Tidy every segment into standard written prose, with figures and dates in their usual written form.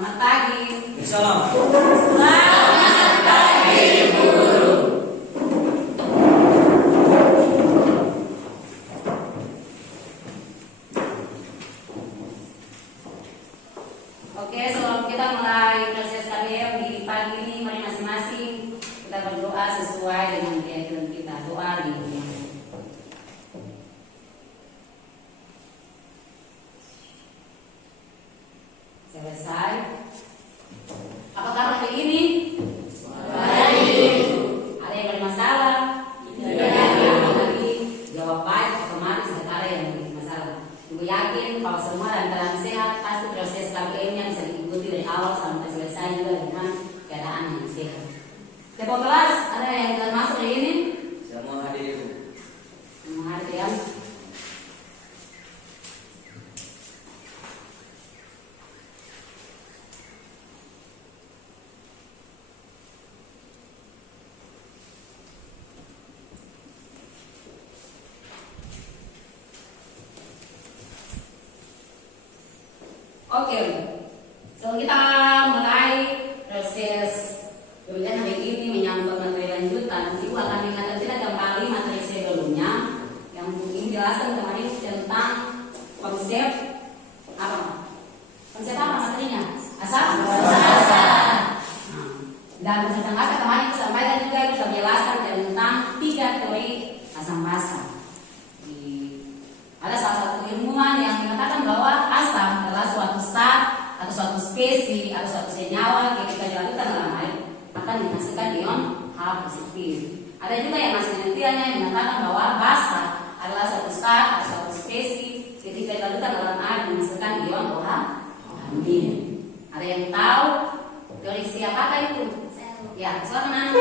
Selamat pagi. Salam. Selamat pagi, guru. Oke, sebelum kita mulai proses KBM di pagi ini, mari masing-masing kita berdoa sesuai dengan keyakinan kita. Doa di dunia. Selesai. Apa kabar hari ini? Baik. Ada yang bermasalah? Tidak. Lagi jawab baik otomatis tidak ada yang bermasalah. Ibu yakin kalau semua dalam sehat pasti proses KBM-nya bisa diikuti dari awal sampai selesai juga dengan keadaan yang sehat. Tepuk kelas, ada yang telah masuk hari ini? Semua hadir. Semua hadir ya. Oke, so kita mulai proses pemilihan hari ini menyangkut materi lanjutan. Ibu akan mengingatkan kita kembali materi sebelumnya yang ingin jelaskan kemarin tentang konsep apa? Konsep apa materinya? Asam basa. Dan konsep asam basa kemarin kita sampaikan juga kita menjelaskan tentang 3 teori asam basa. Ada salah satu ilmuwan yang mengatakan bahwa asam adalah suatu zat atau suatu spesies atau suatu senyawa ketika dilarutkan dalam air akan menghasilkan ion H positif. Ada juga yang masih penelitiannya yang mengatakan bahwa basa adalah suatu zat atau suatu spesies ketika dilarutkan dalam air menghasilkan ion OH amin. Ada yang tahu teori siapakah itu? Ya, silakan.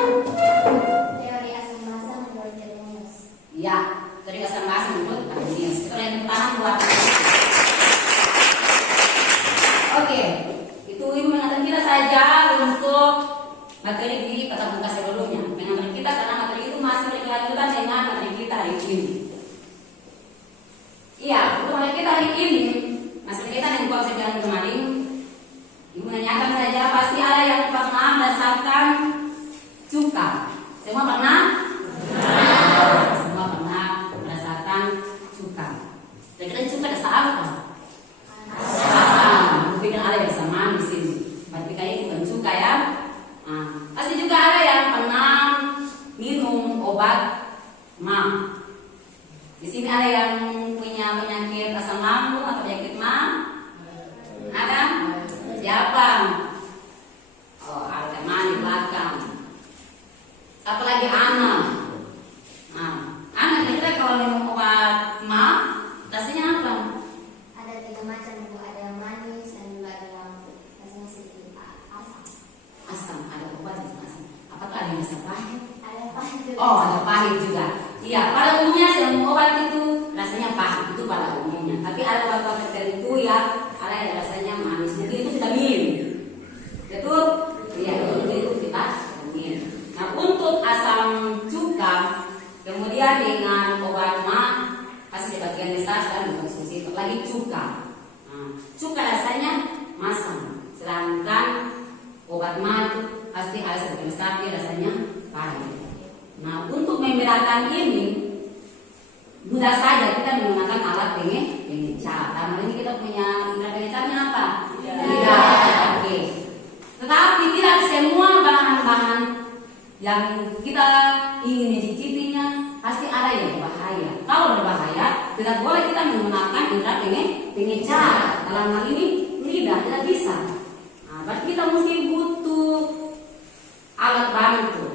Teori asam basa menurut Arrhenius. Ya, teori asam basa menurut Arrhenius. Itu yang pertama buat. Oke, itu ibu mengatakan kita saja untuk materi di tatap muka sebelumnya. Mengenai kita karena materi itu masih berkelanjutan dengan materi kita hari ini. Iya, untuk materi kita hari ini masih berkaitan dengan konsep yang kemarin. Ibu menanyakan saja pasti ada yang pernah merasakan cuka. Semua pernah? Semua pernah merasakan cuka. Kira-kira cuka rasa apa? Mungkin ada yang sama di sini. Berarti kayak bukan cuka ya. Nah, pasti juga ada yang pernah minum obat MA. Di sini ada yang punya penyakit asam lambung atau penyakit MA? Ada? Siapa? Oh, ada teman di belakang. Siapa lagi Ana? Nah, Ana kira-kira kalau minum obat MA rasanya apa? Ada 3 macam, Bu. Ada yang manis dan juga ada yang rasanya sedikit asam. Asam, ada obat yang asam. Apakah ada yang asam pahit? Ada yang pahit juga. Oh, ada pahit juga. Iya, pada umumnya semua obat itu rasanya pahit, itu pada umumnya. Tapi ada obat-obat tertentu ya, ada yang rasanya manis. Mungkin itu vitamin. Betul? Iya, itu vitamin. Nah, untuk asam cuka, kemudian dengan obat MA, pasti sebagian besar sedang dikonsumsi. Lagi cuka. Nah, cuka rasanya masam, sedangkan obat MA itu pasti ada sebagian besar dia rasanya pahit. Nah, untuk membedakan ini mudah saja kita menggunakan alat pengecat. Dalam ini kita punya indera pengecatnya apa? Tidak. Oke. Tetapi tidak semua bahan-bahan yang kita ingin mencicipinya pasti ada yang berbahaya. Kalau berbahaya, tidak boleh kita menggunakan indera pengecat. Dalam hal ini lidah tidak bisa. Nah, berarti kita mesti butuh alat bantu.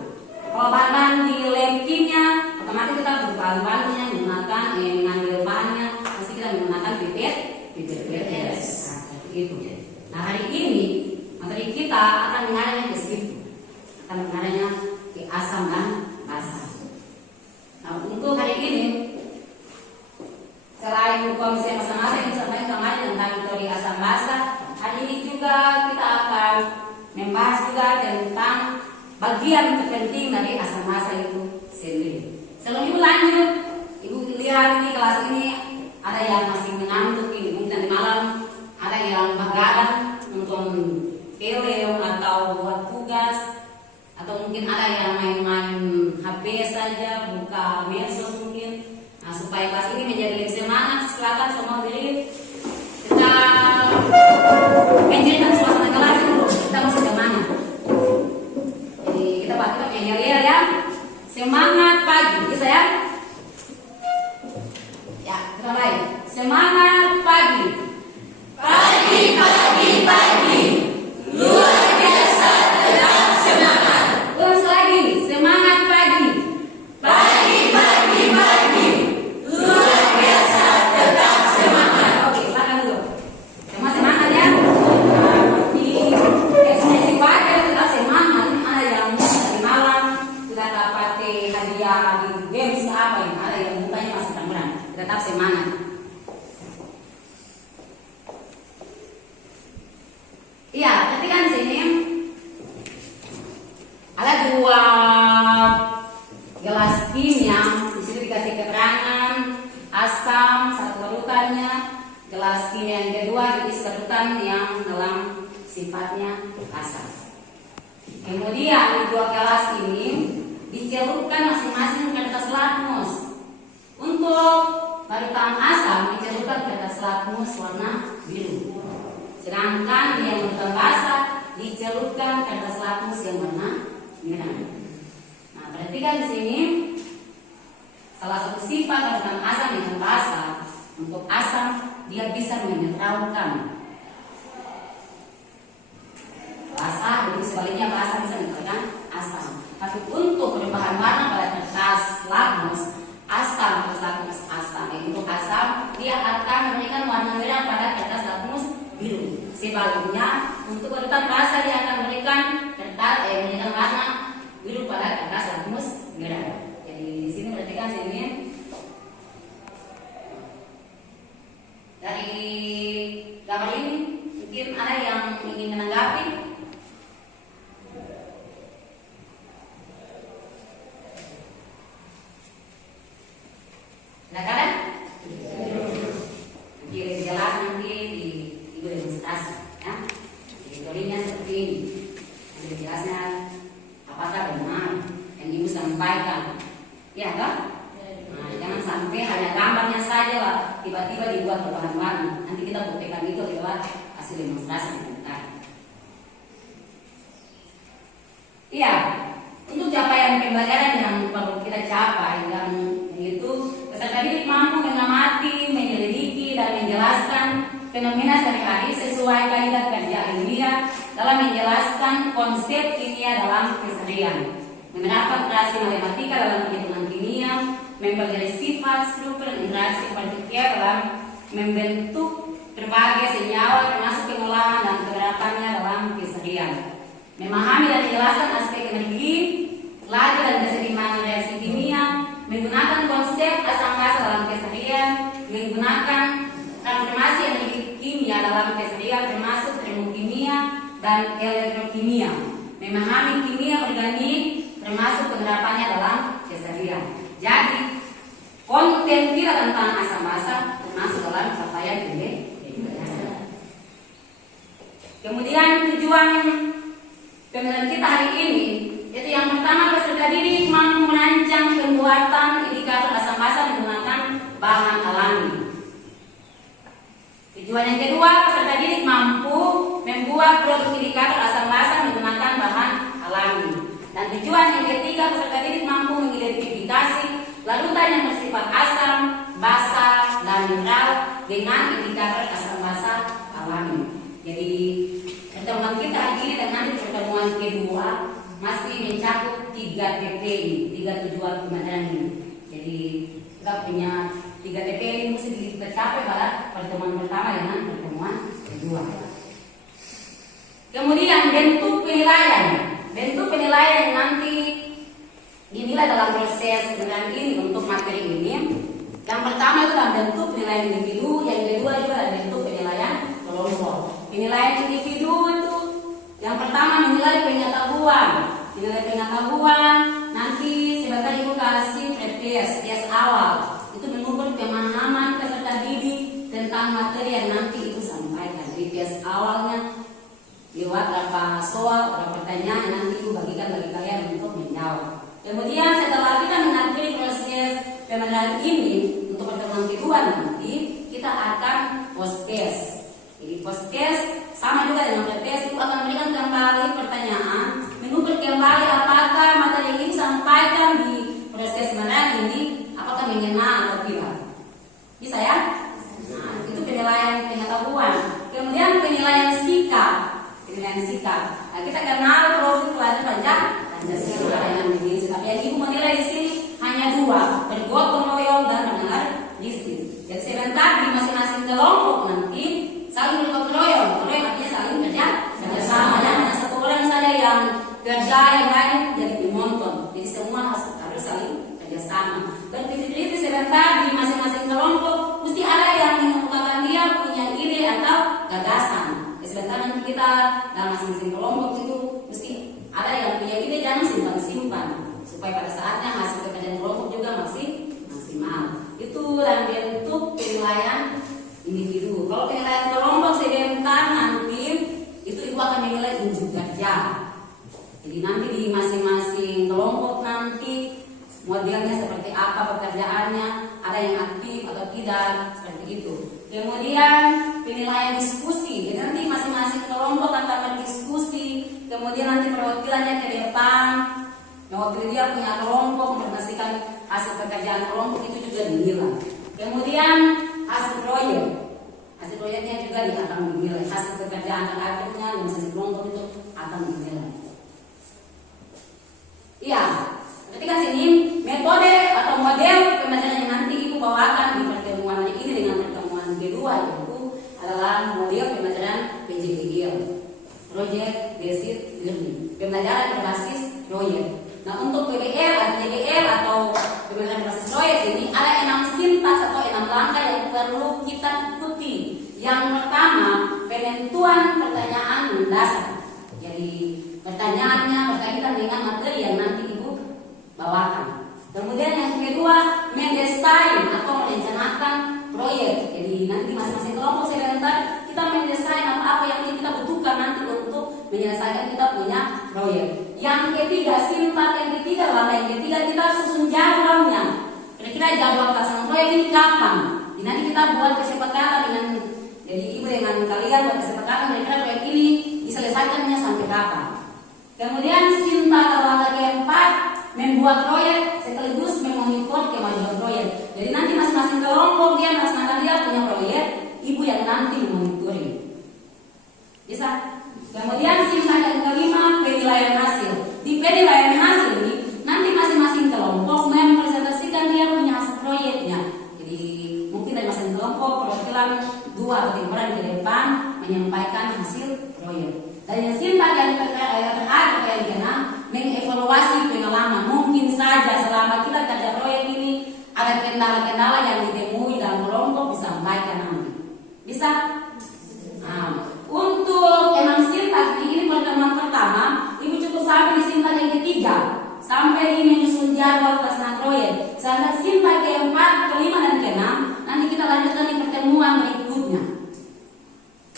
Kalau bahan-bahan di lab kimia, otomatis kita butuh bahan-bahannya menggunakan mengambil bahannya, pasti kita menggunakan pipet PPS. Nah, seperti itu. Nah, hari ini materi kita akan mengarahnya ke situ, akan mengarahnya ke asam dan basa. Nah, untuk hari ini selain konsep asam basa yang disampaikan kemarin tentang teori asam basa, hari ini juga kita akan membahas juga tentang bagian terpenting dari asam basa itu sendiri. Sebelum ibu lanjut, ibu lihat di kelas ini ada yang masih mengantuk ini, mungkin di malam, ada yang begadang untuk film atau buat tugas, atau mungkin ada yang main-main HP saja, buka medsos mungkin. Nah, supaya kelas ini menjadi lebih semangat, silakan semua diri kita menjadikan suasana kelas itu kita masih semangat. Jadi kita punya ya, semangat pagi, bisa ya? Ya, kita mulai. Semangat pagi. Pagi, pagi, pagi. Luar biasa, tetap semangat. Terus lagi, semangat pagi. Pagi, pagi, pagi. Luar biasa, tetap semangat. Oke, silakan dulu. Semua semangat ya. Di ekspresi pagi tetap semangat. Ada yang dari malam sudah dapat hadiah di games apa ini. Ada yang mukanya masih terang. Tetap semangat. Iya, perhatikan sini. Ada dua gelas kimia. Di sini dikasih keterangan asam satu larutannya, gelas kimia yang kedua diisi larutan yang dalam sifatnya asam. Kemudian di dua gelas ini dicelupkan masing-masing kertas lakmus. Untuk larutan asam dicelupkan kertas lakmus warna biru. Sedangkan yang larutan basah dicelupkan kertas lakmus yang warna merah. Nah, perhatikan di sini salah satu sifat larutan asam yang basah. Untuk asam dia bisa menetralkan. Basah, jadi sebaliknya basah bisa menetralkan asam. Tapi untuk perubahan warna pada kertas lakmus asam, untuk asam dia akan memberikan warna merah pada kertas lakmus biru. Sebaliknya untuk larutan basah dia akan memberikan warna biru pada kertas lakmus merah. Jadi di sini perhatikan sini dari gambar ini mungkin ada yang ingin menanggapi. Silakan. Nanti lebih jelas nanti di ibu demonstrasi ya. Teorinya seperti ini. Lebih jelasnya apakah benar yang ibu sampaikan. Ya kan? Nah, jangan sampai hanya gambarnya saja lah tiba-tiba dibuat perubahan warna. Nanti kita buktikan itu lewat hasil demonstrasi sebentar. Iya, untuk capaian pembelajaran yang perlu kita capai dan itu peserta didik mampu mengamati, menyelidiki dan menjelaskan fenomena sehari-hari sesuai kaidah kerja ilmiah dalam menjelaskan konsep kimia dalam keseharian, menerapkan operasi matematika dalam perhitungan kimia, mempelajari sifat, struktur, dan interaksi partikular dalam membentuk berbagai senyawa termasuk pengolahan dan penerapannya dalam keseharian, memahami dan menjelaskan aspek energi, laju dan keseimbangan reaksi kimia, menggunakan konsep asam basa dalam keseharian, menggunakan transformasi energi kimia dalam keseharian termasuk termokimia dan elektrokimia, memahami kimia organik termasuk penerapannya dalam keseharian. Jadi konten kita tentang asam basa termasuk dalam capaian pembelajaran. Kemudian tujuan pembelajaran kita hari ini itu yang pertama, peserta didik mampu merancang pembuatan indikator asam basa menggunakan bahan alami. Tujuan yang kedua, peserta didik mampu membuat produk indikator asam basa menggunakan bahan alami. Dan tujuan yang ketiga, peserta didik mampu mengidentifikasi larutan yang bersifat asam, basa, dan mineral dengan indikator asam basa alami. Jadi pertemuan kita hari ini dengan pertemuan kedua masih mencakup 3 TPI, 3 tujuan pembelajaran ini. Jadi kita punya 3 TPI ini mesti tercapai pada pertemuan pertama dengan pertemuan kedua. Kemudian bentuk penilaian. Bentuk penilaian yang nanti dinilai dalam proses pembelajaran ini untuk materi ini. Yang pertama itu dalam bentuk penilaian individu, yang kedua juga dalam bentuk penilaian kelompok. Penilaian individu itu yang pertama menilai pengetahuan. Menilai pengetahuan nanti sebentar ibu kasih tes awal. Itu mengukur pemahaman peserta didik tentang materi yang nanti ibu sampaikan. Di tes awalnya lewat berapa soal, berapa pertanyaan yang nanti Ibu bagikan bagi kalian untuk menjawab. Kemudian setelah kita mengakhiri proses pembelajaran ini untuk pertemuan kedua nanti kita akan podcast. Jadi podcast sama juga dengan podcast, Ibu akan memberikan kembali pertanyaan, mengukur kembali apakah materi yang Ibu sampaikan di proses pembelajaran ini apakah mengena atau tidak. Bisa ya? Nah, itu penilaian pengetahuan. Kemudian penilaian sikap. Nah, kita kenal profil pelajar Pancasila dengan begini. Tapi yang Ibu menilai di sini hanya 2, bergotong royong dan mendengar bisnis. Jadi sebentar di masing-masing kelompok nanti saling bergotong royong. Royong artinya saling kerjasama. Dan hanya satu orang saja yang kerja, yang lain jadi penonton. Jadi semua harus saling kerjasama. Berpikir-pikir sebentar di masing-masing kelompok mesti ada yang mengungkapkan dia punya ide atau gagasan. Sebentar nanti kita dalam masing-masing kelompok itu mesti ada yang punya ide, jangan simpan-simpan supaya pada saatnya hasil pekerjaan kelompok juga masih maksimal. Itu dalam bentuk penilaian individu. Kalau penilaian kelompok sebentar nanti itu Ibu akan menilai unjuk kerja. Jadi nanti di masing-masing kelompok nanti modelnya seperti apa pekerjaannya, ada yang aktif atau tidak, seperti itu. Kemudian penilaian diskusi, jadi nanti masing-masing kelompok akan berdiskusi, kemudian nanti perwakilannya ke depan, mewakili dia punya kelompok, memastikan hasil pekerjaan kelompok itu juga dinilai. Kemudian hasil proyeknya juga akan dinilai, hasil pekerjaan akhirnya di masing-masing kelompok itu akan dinilai. Iya. Ketika sini metode atau model pembelajaran yang nanti Ibu bawakan di pertemuan ini dengan pertemuan kedua yaitu adalah model pembelajaran PJBL, Project Based Learning, pembelajaran berbasis proyek. Nah untuk PBL atau JBL atau pembelajaran berbasis proyek ini ada 6 sintaks atau 6 langkah yang perlu kita ikuti. Yang pertama penentuan pertanyaan mendasar. Jadi pertanyaannya berkaitan dengan materi yang nanti Ibu bawakan. Kemudian yang kedua mendesain atau merencanakan proyek. Jadi nanti masing-masing kelompok sebentar kita mendesain apa yang kita butuhkan nanti untuk menyelesaikan kita punya proyek. Yang ketiga sintaks, yang ketiga langkah yang ketiga kita susun jadwalnya. Kira-kira jadwal pelaksanaan proyek ini kapan? Jadi nanti kita buat kesepakatan dengan Ibu dengan kalian buat kesepakatan kira-kira proyek ini diselesaikannya sampai kapan. Kemudian sintaks atau langkah keempat membuat proyek sekaligus memonitor kemajuan proyek. Jadi nanti masing-masing kelompok dia melaksanakan dia punya proyek, Ibu yang nanti memonitori. Bisa? Kemudian sintaks yang kelima penilaian hasil. Di penilaian hasil ini nanti masing-masing kelompok mempresentasikan dia punya hasil proyeknya. Jadi mungkin dari masing-masing kelompok perwakilan 2 atau 3 orang di depan menyampaikan hasil proyek. Dan yang sintaks yang terakhir yang keenam mengevaluasi pengalaman. Mungkin saja selama kita kerja proyek ini ada kendala-kendala yang ditemui dalam kelompok disampaikan nanti. Bisa? Nah, untuk 6 sintaks ini pertemuan pertama, Ibu cukup sampai di sintaks yang ketiga, sampai di menyusun jadwal pelaksanaan proyek. Sampai sintaks keempat, kelima dan keenam, nanti kita lanjutkan di pertemuan berikutnya.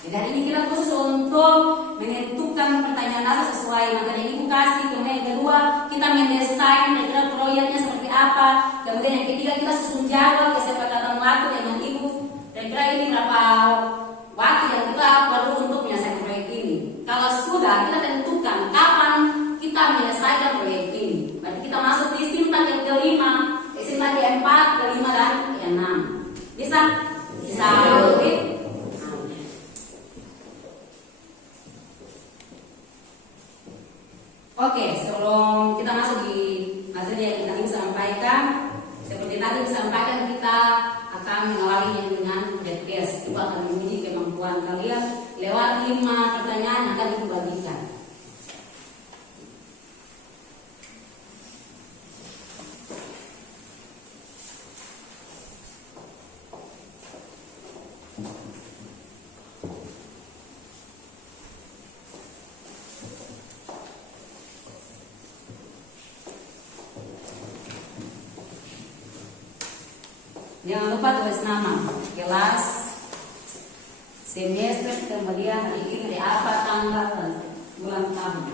Jadi hari ini kita khusus untuk menentukan pertanyaan dasar sesuai materi yang Ibu kasih. Kemudian yang kedua kita mendesain kira-kira proyeknya seperti apa. Kemudian yang ketiga kita susun jadwal kesepakatan waktu dengan Ibu. Kira-kira ini berapa waktu yang kita perlu untuk menyelesaikan proyek ini. Kalau sudah kita tentukan kapan kita menyelesaikan proyek ini. Berarti kita masuk di sintaks yang kelima, sintaks keempat, kelima dan keenam. Bisa? Bisa. Oke, sebelum kita masuk di materi yang tadi sampaikan, seperti tadi disampaikan kita akan mengawalinya dengan podcast. Ibu akan menguji kemampuan kalian lewat 5 pertanyaan yang akan Ibu bagikan. Jangan lupa tulis nama kelas semester, kemudian hari ini hari apa, tanggal, dan bulan tahun.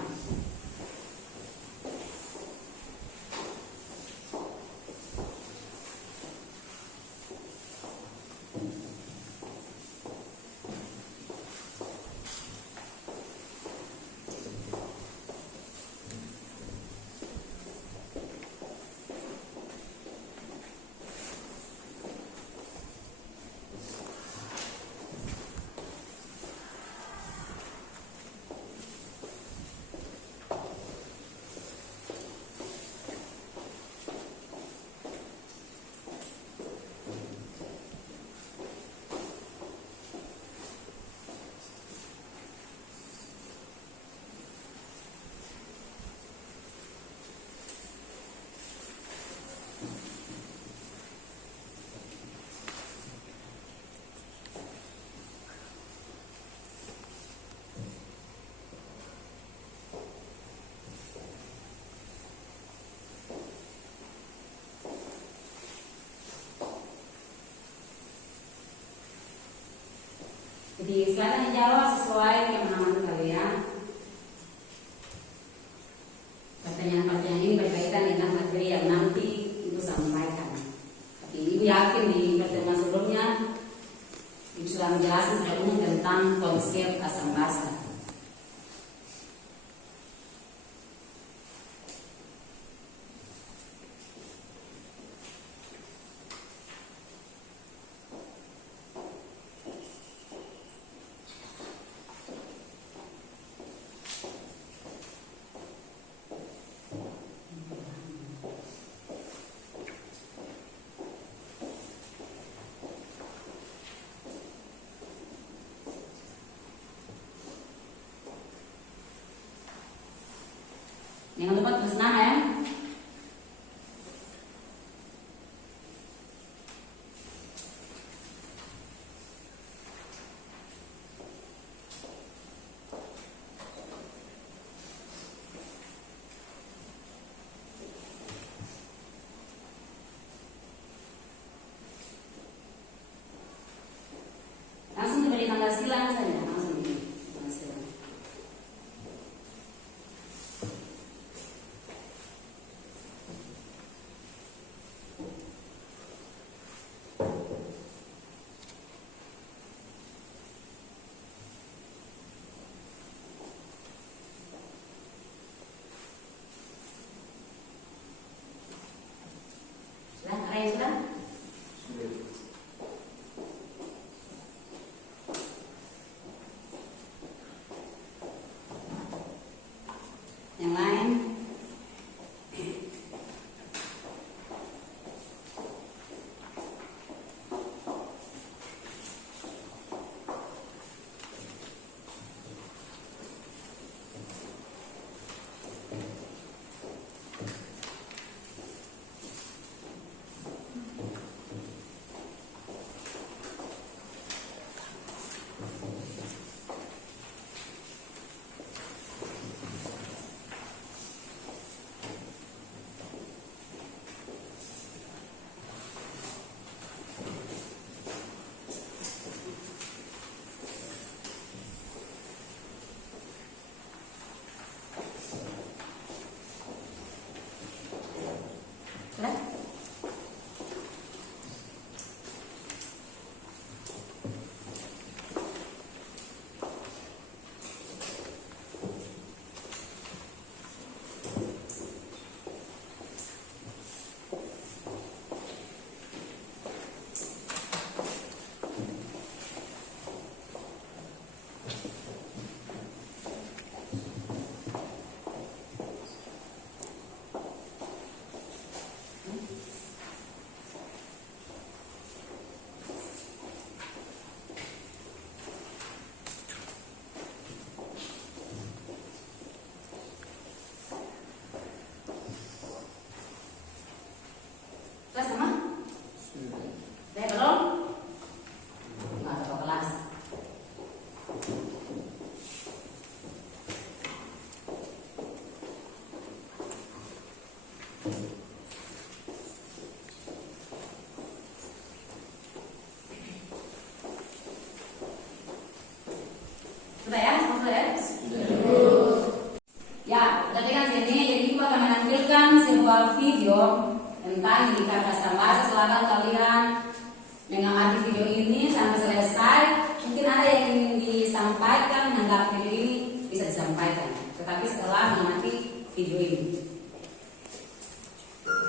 Jadi silakan dijawab sesuai pemahaman kalian. Pertanyaan-pertanyaan ini berkaitan dengan materi yang nanti Ibu sampaikan. Tapi Ibu yakin di pertemuan sebelumnya Ibu sudah menjelaskan secara umum tentang konsep asam basa. Jangan lupa tulis nama ya. Langsung diberi tanggal silang saja, langsung diberi tanggal silang. Sudah ya? Sudah ya? Ya, perhatikan sini. Jadi kita akan menampilkan sebuah video tentang indikator asam basa. Silakan kalian mengamati video ini sampai selesai. Mungkin ada yang ingin disampaikan menanggapi video ini, bisa disampaikan. Tetapi setelah mengamati video ini.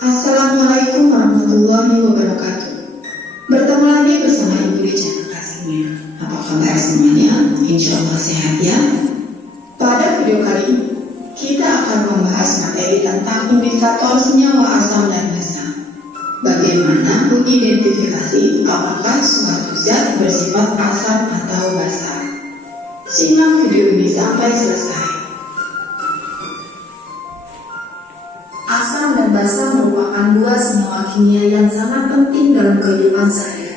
Assalamualaikum warahmatullahi wabarakatuh. Bertemu lagi bersama Ibu Deja kasihnya. Apa kabar semuanya? Insya Allah sehat ya. Pada video kali ini kita akan membahas materi tentang indikator senyawa asam dan basa. Bagaimana mengidentifikasi apakah suatu zat bersifat asam atau basa. Simak video ini sampai selesai. Asam dan basa merupakan dua senyawa kimia yang sangat penting dalam kehidupan sehari-hari.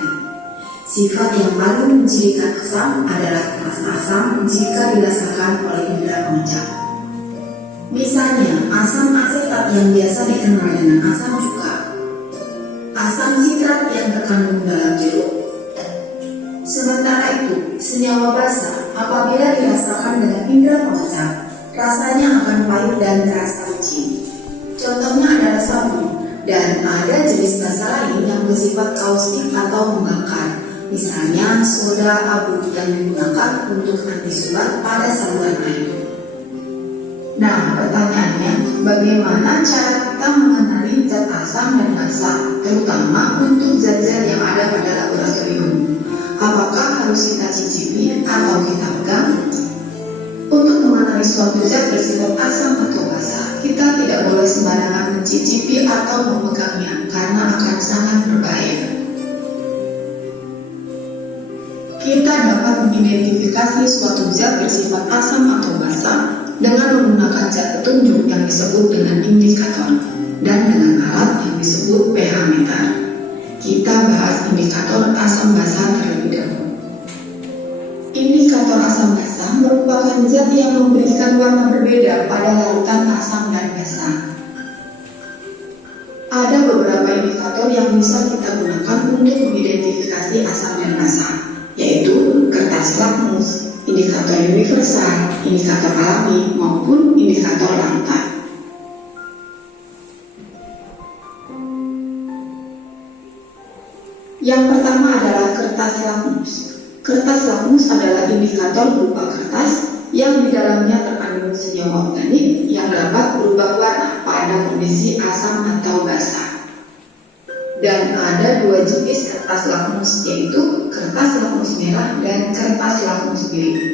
Sifat yang paling mencirikan asam adalah rasa asam jika dirasakan oleh indera pengencar. Misalnya, asam asetat yang biasa dikenal dengan asam cuka, asam sitrat yang terkandung dalam jeruk. Sementara itu, senyawa basa apabila dirasakan dengan indera pengencar, rasanya akan pahit dan terasa licin. Contohnya adalah sabun, dan ada jenis basa lain yang bersifat kaustik atau membakar, misalnya soda abu yang digunakan untuk anti sulat pada saluran air. Nah, pertanyaannya, bagaimana cara kita mengenali zat asam dan basa, terutama untuk zat-zat yang ada pada laboratorium? Apakah harus kita cicipi atau kita pegang? Untuk mengenali suatu zat bersifat asam atau basa, kita tidak boleh sembarangan mencicipi atau memegangnya karena akan sangat berbahaya. Kita dapat mengidentifikasi suatu zat bersifat asam atau basa dengan menggunakan zat petunjuk yang disebut dengan indikator dan dengan alat yang disebut pH meter. Kita bahas indikator asam basa terlebih dahulu. Indikator asam basa merupakan zat yang memberikan warna berbeda pada larutan asam dan basa. Ada beberapa indikator yang bisa kita gunakan untuk mengidentifikasi asam dan basa, yaitu kertas lakmus, indikator universal, indikator alami, maupun indikator larutan. Yang pertama adalah kertas lakmus. Kertas lakmus adalah indikator berupa kertas yang di dalamnya terkandung senyawa organik yang dapat berubah warna pada kondisi asam atau basa. Dan ada dua jenis kertas lakmus, yaitu kertas lakmus merah dan kertas lakmus biru.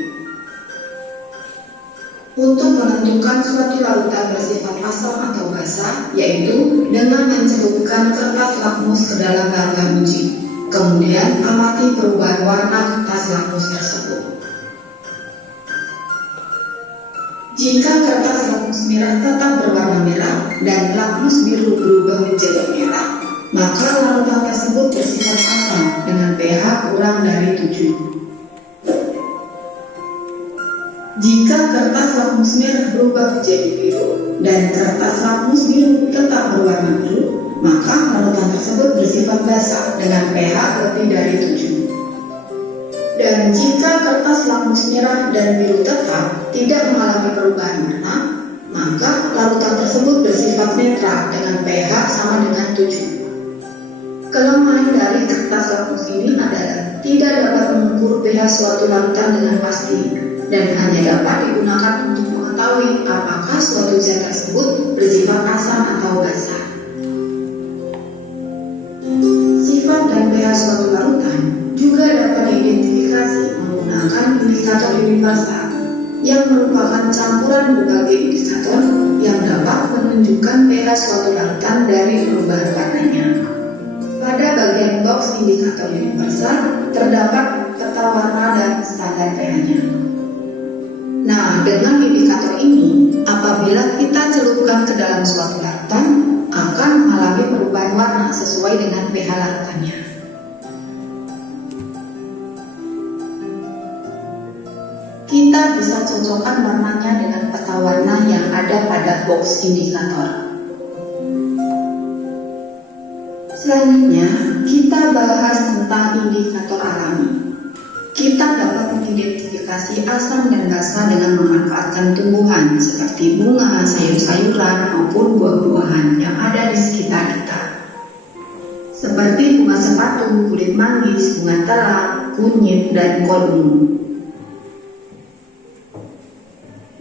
Untuk menentukan suatu larutan bersifat asam atau basa, yaitu dengan mencelupkan kertas lakmus ke dalam larutan uji. Kemudian amati perubahan warna kertas lakmus tersebut. Jika kertas lakmus merah tetap berwarna merah dan lakmus biru berubah menjadi merah, maka larutan tersebut bersifat asam dengan pH kurang dari 7. Jika kertas lakmus merah berubah menjadi biru dan kertas lakmus biru tetap berwarna biru, maka larutan tersebut bersifat basa dengan pH lebih dari 7. Dan jika kertas lakmus merah dan biru tetap tidak mengalami perubahan warna, maka larutan tersebut bersifat netral dengan pH sama dengan 7. Kelemahan dari kertas lakmus ini adalah tidak dapat mengukur pH suatu larutan dengan pasti dan hanya dapat digunakan untuk mengetahui apakah suatu zat tersebut bersifat asam atau basa. Sifat dan pH suatu larutan juga dapat diidentifikasi menggunakan indikator universal yang merupakan campuran berbagai indikator yang dapat menunjukkan pH suatu larutan dari perubahan warnanya. Pada bagian box indikator universal terdapat peta warna dan standar pH-nya. Nah, dengan indikator ini, apabila kita celupkan ke dalam suatu larutan, akan mengalami perubahan warna sesuai dengan pH larutannya. Kita bisa cocokkan warnanya dengan peta warna yang ada pada box indikator. Selanjutnya, kita bahas tentang indikator alami. Kita dapat mengidentifikasi asam dan basa dengan memanfaatkan tumbuhan seperti bunga, sayur-sayuran, maupun buah-buahan yang ada di sekitar kita. Seperti bunga sepatu, kulit manggis, bunga telang, kunyit, dan kol ungu.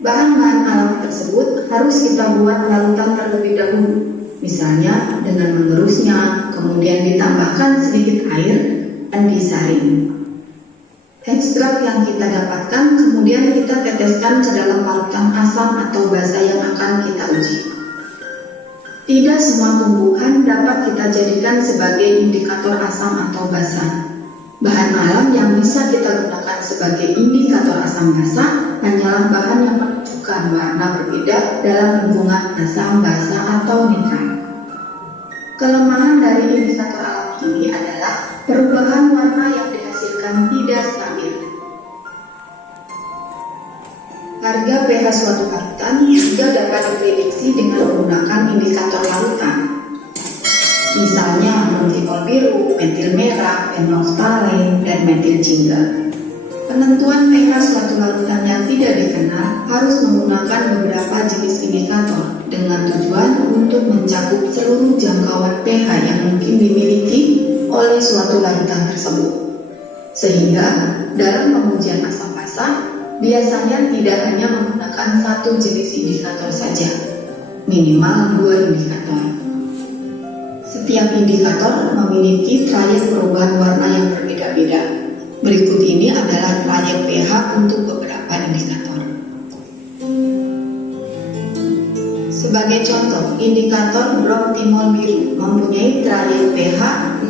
Bahan-bahan alami tersebut harus kita buat larutan terlebih dahulu, misalnya dengan mengerusnya, kemudian ditambahkan sedikit air dan disaring. Ekstrak yang kita dapatkan kemudian kita teteskan ke dalam larutan asam atau basa yang akan kita uji. Tidak semua tumbuhan dapat kita jadikan sebagai indikator asam atau basa. Bahan alam yang bisa kita gunakan sebagai indikator asam basa hanyalah bahan yang menunjukkan warna berbeda dalam lingkungan asam, basa, atau netral. Kelemahan dari indikator alam ini adalah perubahan warna yang dihasilkan tidak stabil. Harga pH suatu larutan juga dapat diprediksi dengan menggunakan indikator larutan. Misalnya metil biru, metil merah, phenolphthalein, dan metil jingga. Penentuan pH suatu larutan yang tidak dikenal harus menggunakan beberapa jenis indikator dengan tujuan untuk mencakup seluruh jangkauan pH yang mungkin dimiliki oleh suatu larutan tersebut. Sehingga dalam pengujian asam basa biasanya tidak hanya menggunakan satu jenis indikator saja, minimal 2 indikator. Setiap indikator memiliki trayek perubahan warna yang berbeda-beda. Berikut ini adalah trayek pH untuk beberapa indikator. Sebagai contoh, indikator bromtimol biru mempunyai trayek pH 6,0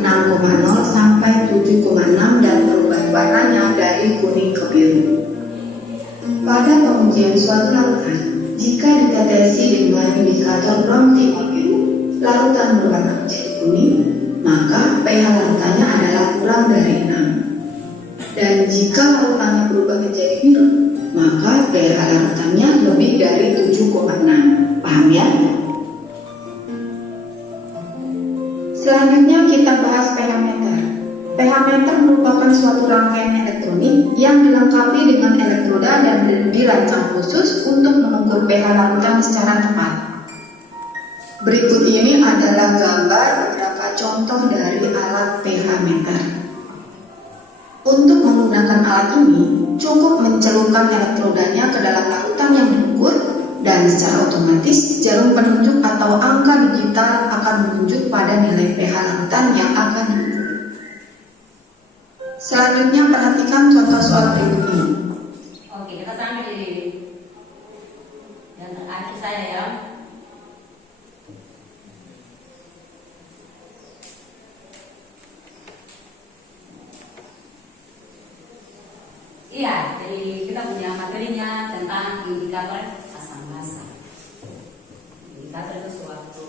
sampai 7,6 dan perubahan warnanya dari kuning ke biru. Pada pengujian suatu larutan, jika ditetesi dengan indikator bromtimol biru, larutan berwarna menjadi kuning, maka pH larutannya adalah kurang dari 6. Dan jika larutannya berubah menjadi biru, maka pH larutannya lebih dari 7,6. Paham ya? Selanjutnya kita bahas pH meter. pH meter merupakan suatu rangkaian elektronik yang dilengkapi dengan elektroda dan dirancang khusus untuk mengukur pH larutan secara tepat. Berikut ini adalah gambar beberapa contoh dari alat pH meter. Untuk menggunakan alat ini, cukup mencelupkan elektrodanya ke dalam larutan yang diukur dan secara otomatis jarum penunjuk atau angka digital akan menunjuk pada nilai pH larutan yang akan diukur. Selanjutnya perhatikan contoh soal berikut ini. Oke, kita sampai di yang terakhir saya ya. Iya, jadi kita punya materinya tentang indikator asam basa. Indikator itu suatu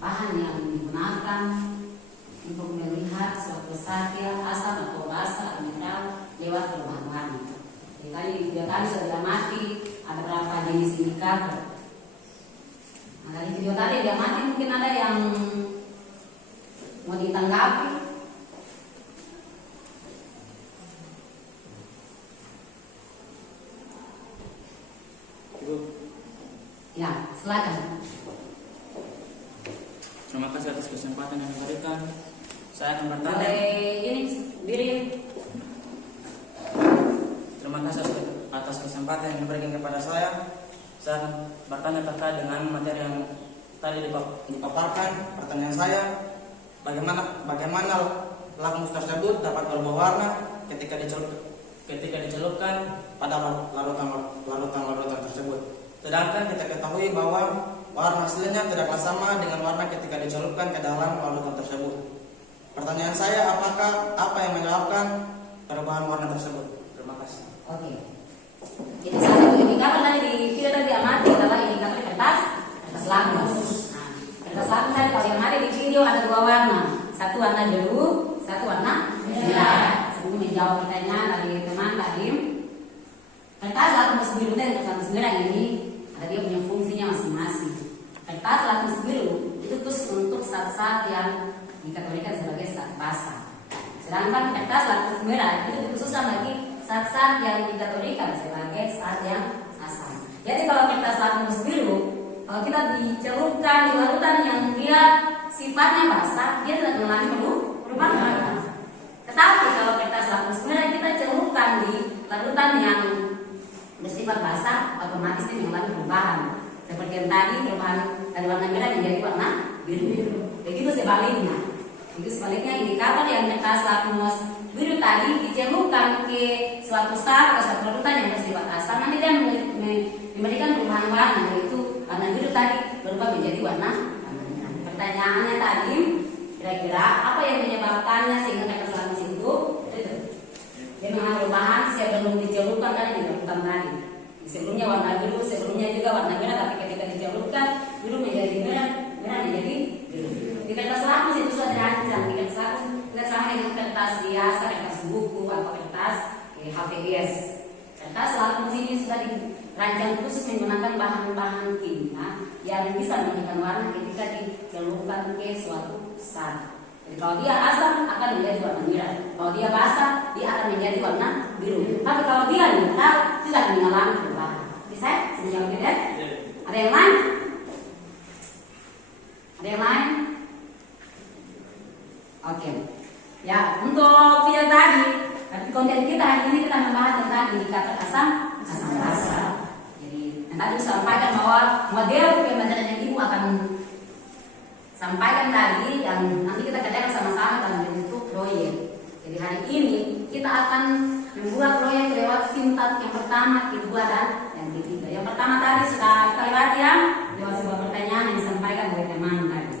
bahan yang digunakan untuk melihat suatu zat asam atau basa mineral lewat perubahan warna. Jadi tadi di video tadi sudah mati ada berapa jenis indikator. Nah, dari video tadi dia mati mungkin ada yang mau ditanggapi. Ya, silakan. Terima kasih atas kesempatan yang diberikan. Saya akan bertanya. Boleh ini diri. Terima kasih atas kesempatan yang diberikan kepada saya. Saya akan bertanya terkait dengan materi yang tadi dipaparkan. Pertanyaan saya, bagaimana lakmus tersebut dapat berubah warna ketika dicelupkan pada larutan tersebut. Sedangkan kita ketahui bahwa warna aslinya tidaklah sama dengan warna ketika dicelupkan ke dalam larutan tersebut. Pertanyaan saya, apa yang menyebabkan perubahan warna tersebut? Terima kasih. Oke. Jadi salah satu indikator tadi di video tadi amati adalah indikator kertas lakmus. Nah, kertas lakmus tadi kalau yang ada di video ada 2 warna, satu warna biru, satu warna merah. Sebelum menjawab pertanyaan dari teman tadi, kertas lakmus biru dan kertas lakmus merah ini ada dia punya fungsinya masing-masing. Kertas lakmus biru itu khusus untuk zat-zat yang dikategorikan sebagai zat basa. Sedangkan kertas lakmus merah itu dikhususkan bagi saat-saat yang dikategorikan sebagai saat yang asam. Jadi kalau kertas lakmus biru, kalau kita dicelupkan di larutan yang dia sifatnya basah, dia tidak mengalami perubahan warna. Tetapi kalau kertas lakmus merah kita celupkan di larutan yang bersifat basah, otomatis dia mengalami perubahan. Seperti yang tadi, perubahan dari warna merah menjadi warna biru. Begitu sebaliknya. Indikator yang kertas lakmus biru tadi dicelupkan ke suatu saat atau suatu larutan yang bersifat asam, nanti dia memberikan perubahan warna, yaitu warna biru tadi berubah menjadi warna merah. Pertanyaannya tadi, kira-kira apa yang menyebabkannya sehingga kertas lakmus itu dia mengalami perubahan sebelum dicelupkan tadi di larutan tadi. Sebelumnya warna biru, sebelumnya juga warna merah, tapi ketika dicelupkan biru menjadi merah, merah menjadi biru. Di kertas lakmus itu sudah terancam. Di kertas lakmus kita sama dengan kertas biasa, kertas buku atau kertas HVS. Kertas lakmus ini sudah dirancang khusus menggunakan bahan-bahan kimia yang bisa memberikan warna ketika dicelupkan ke suatu saat. Jadi kalau dia asam akan menjadi warna merah, kalau dia basah dia akan menjadi warna biru. Tapi kalau dia netral tidak mengalami perubahan. Bisa? Menjawab tidak? Ada yang lain? Ada yang lain? Oke. Ya, untuk video tadi, tapi konten kita hari ini kita membahas tentang indikator asam basah. Jadi, yang tadi sampaikan bahwa model pembelajaran yang Ibu akan sampaikan tadi yang nanti kita kerjakan sama-sama dalam bentuk proyek. Jadi hari ini kita akan membuat proyek lewat sintak yang pertama, kedua, dan yang ketiga. Yang pertama tadi sudah kita lewati ya, lewat sebuah pertanyaan yang disampaikan oleh teman tadi.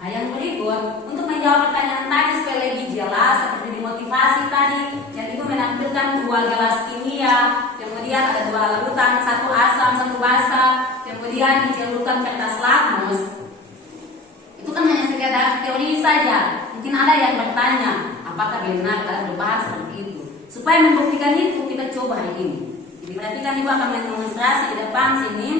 Nah, yang berikut untuk menjawab pertanyaan tadi supaya lebih jelas seperti dimotivasi tadi, yang Ibu menampilkan 2 gelas kimia, kemudian ada 2 larutan, 1 asam, 1 basah, kemudian dicelupkan kertas lakmus. Itu kan hanya sekedar teori saja. Mungkin ada yang bertanya, apakah benar ada perubahan seperti itu? Supaya membuktikan itu kita coba hari ini. Jadi perhatikan Ibu akan mendemonstrasi di depan sini.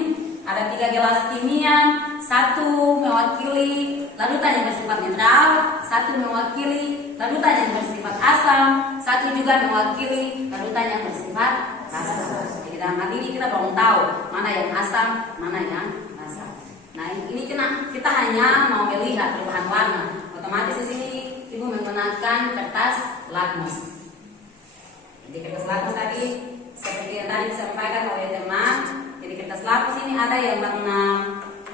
Ada 3 gelas kimia, 1 mewakili larutan yang bersifat netral, 1 mewakili larutan yang bersifat asam, 1 juga mewakili larutan yang bersifat basah. Jadi dalam hal ini kita belum tahu mana yang asam, mana yang basah. Nah, ini kita hanya mau melihat perubahan warna. Otomatis di sini Ibu menggunakan kertas lakmus. Jadi kertas lakmus tadi seperti yang tadi disampaikan oleh teman. Jadi kertas lakmus ini ada yang warna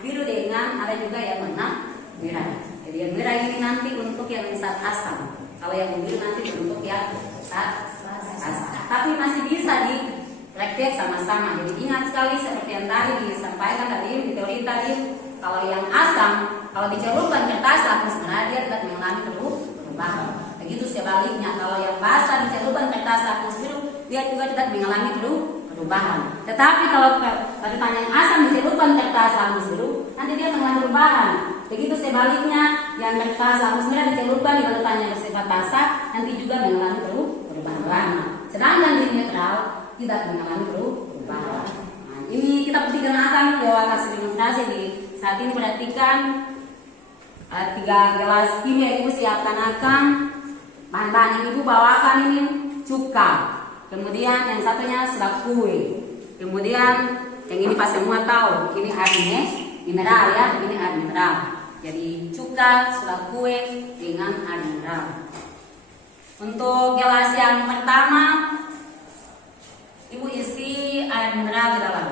biru dengan ada juga yang warna merah. Jadi yang merah ini nanti untuk yang zat asam. Kalau yang biru nanti untuk yang zat basah. Tapi masih bisa dipraktek sama-sama. Jadi ingat sekali seperti yang tadi disampaikan tadi di teori tadi. Kalau yang asam, kalau dicelupkan kertas lakmus merah dia tidak mengalami perubahan. Begitu sebaliknya, kalau yang basah dicelupkan kertas lakmus biru dia juga tidak mengalami perubahan. Tetapi kalau larutan yang asam dicelupkan kertas lakmus biru, nanti dia mengalami perubahan. Begitu sebaliknya, yang kertas lakmus merah dicelupkan di larutan yang bersifat basah, nanti juga mengalami perubahan warna. Sedangkan di netral tidak mengalami perubahan. Nah, ini kita buktikan akan lewat hasil demonstrasi di saat ini. Perhatikan 3 gelas kimia Ibu siapkan akan bahan-bahan yang Ibu bawakan ini cuka. Kemudian yang satunya sudah kue. Kemudian yang ini pas semua tahu ini air mineral ya, ini air mineral. Jadi cuka, sudah kue dengan air mineral. Untuk gelas yang pertama Ibu isi air mineral di dalam.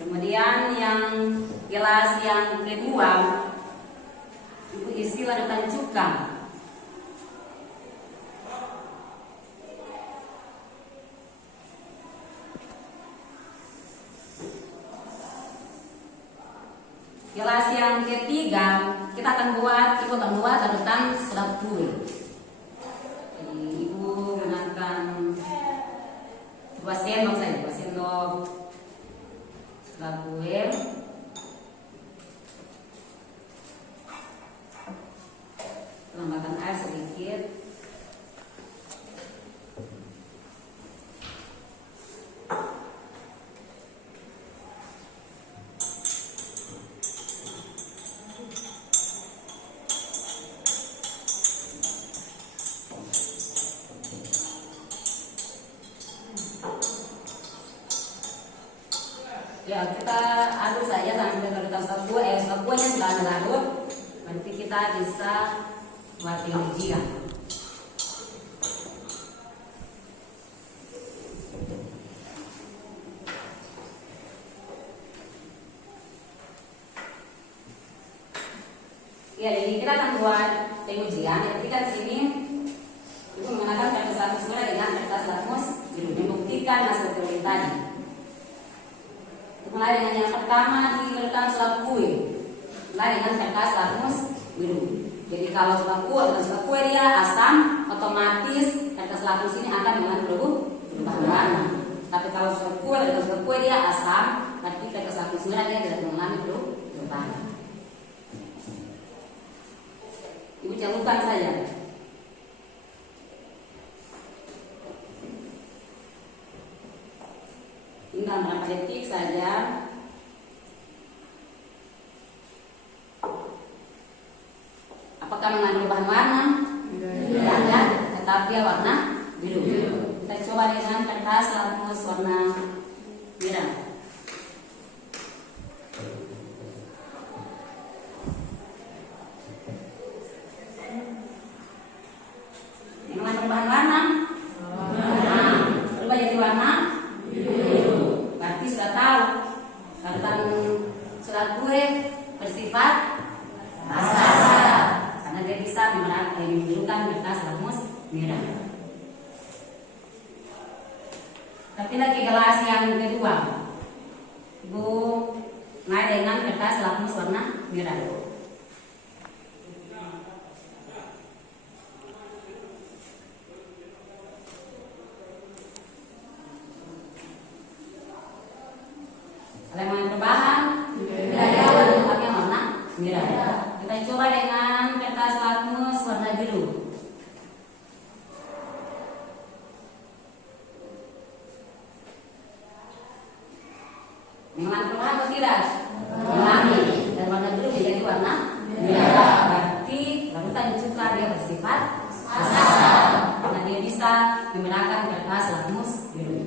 Kemudian yang gelas yang kedua Ibu isi larutan cuka. Gelas yang ketiga kita akan buat larutan sudah kue. Jadi Ibu gunakan 2 sendok saja, 2 sendok sudah kue. Tambahkan air sedikit. kalau kita aduk saja sampai kertas kakuanya sudah larut, nanti kita bisa buat ujian. Ya, jadi kita akan buat pengujian. Jadi kan sini itu menggunakan kertas lakmus merah dengan kertas lakmus biru, membuktikan hasil teori tadi. Mulai dengan yang pertama diberikan surat kue, mulai dengan kertas lakmus biru. Jadi kalau surat kue dia asam, otomatis kertas lakmus ini akan mengalami perubahan warna. Tapi kalau surat kue dia asam, berarti kertas lakmus merah dia tidak mengalami perubahan. Ibu campurkan saja. Tinggal berapa detik saja. Apakah mengalami perubahan warna? Tidak ada, tetapi ya warna biru. Kita coba dengan kertas lakmus warna merah. Mengalami perubahan warna? Berubah jadi warna biru. Berarti sudah tahu larutan surat kue bersifat asam karena dia bisa membirukan kertas lakmus merah. Tapi lagi gelas yang kedua, Ibu naik dengan kertas lakmus warna merah. Ada yang perubahan? Tidak ada. Tapi yang warna merah. Kita coba dengan kertas lakmus warna biru. Mengalami perubahan atau tidak? Mengalami. Dan warna biru menjadi warna merah. Berarti larutan cuka dia bersifat asam. Karena dia bisa memerahkan kertas lakmus biru.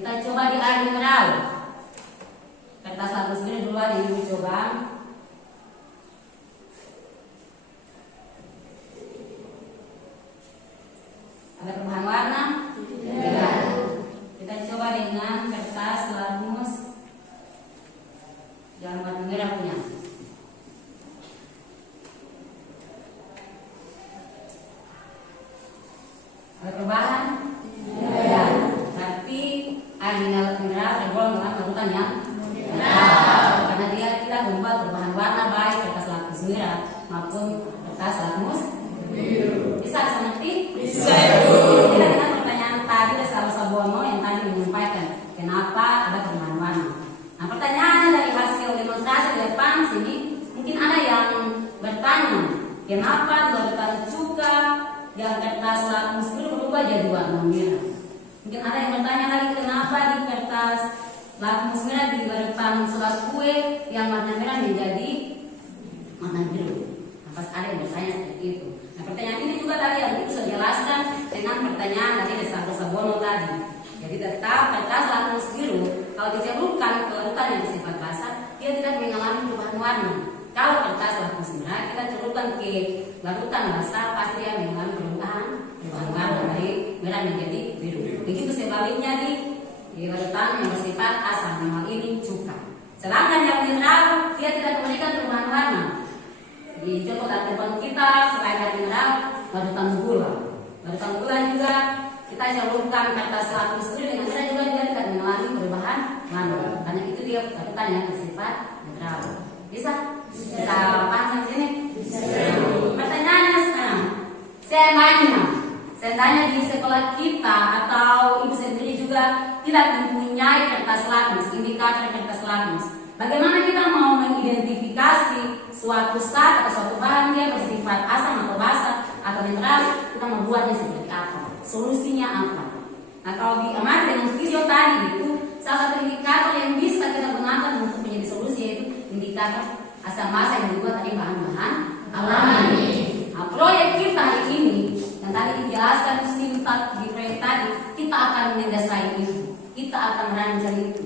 Kita coba di air mineral. Kertas lakmus biru duluan yang Ibu coba. Ada perubahan warna? Tidak. Kita coba dengan kertas lakmus yang warna merah punya. Ada perubahan? Tidak. Berarti air mineral tergolong dalam larutan yang karena dia tidak membuat perubahan warna baik kertas lakmus merah maupun kertas lakmus biru. Bisa mengerti? Bisa. Kita dengan pertanyaan tadi dari Salah Sabuono yang tadi menyampaikan kenapa ada perubahan warna. Nah, pertanyaannya dari hasil demonstrasi di depan sini mungkin ada yang bertanya kenapa larutan cuka yang kertas lakmus biru berubah jadi warna merah. Mungkin ada yang bertanya lagi kenapa di kertas lakmus merah diberikan surat kue yang warna merah menjadi warna biru. Nah, pas ada yang bertanya seperti itu. Nah, pertanyaan ini juga tadi yang Ibu sudah jelaskan dengan pertanyaan dari Salah Sabuono tadi. Jadi tetap kertas lakmus biru kalau dicelupkan ke larutan yang bersifat basah, dia tidak mengalami perubahan warna. Kalau kertas lakmus merah kita celupkan ke larutan basah, pasti dia mengalami perubahan warna dari merah menjadi biru. Begitu sebaliknya di larutan yang bersifat asam, yang ini cuka. Sedangkan yang mineral dia tidak memberikan perubahan warna. Di contoh telepon kita selain dari mineral, larutan gula. Larutan gula juga kita celupkan kertas lakmus biru dengan merah juga dia tidak mengalami perubahan warna. Karena itu dia larutan yang bersifat mineral. Bisa? Bisa paham sampai sini? Bisa. Pertanyaannya sekarang, seandainya di sekolah kita atau Ibu sendiri juga tidak mempunyai kertas lakmus, indikator kertas lakmus, bagaimana kita mau mengidentifikasi suatu zat atau suatu bahan dia bersifat asam atau basa atau mineral, kita membuatnya seperti apa? Solusinya apa? Nah, kalau diamati dengan video tadi itu salah satu indikator yang bisa kita gunakan untuk menjadi solusi yaitu indikator asam basa yang dibuat dari bahan-bahan alami. Nah, proyek kita hari ini yang tadi dijelaskan singkat di proyek tadi, kita akan mendasari itu, kita akan merancang itu.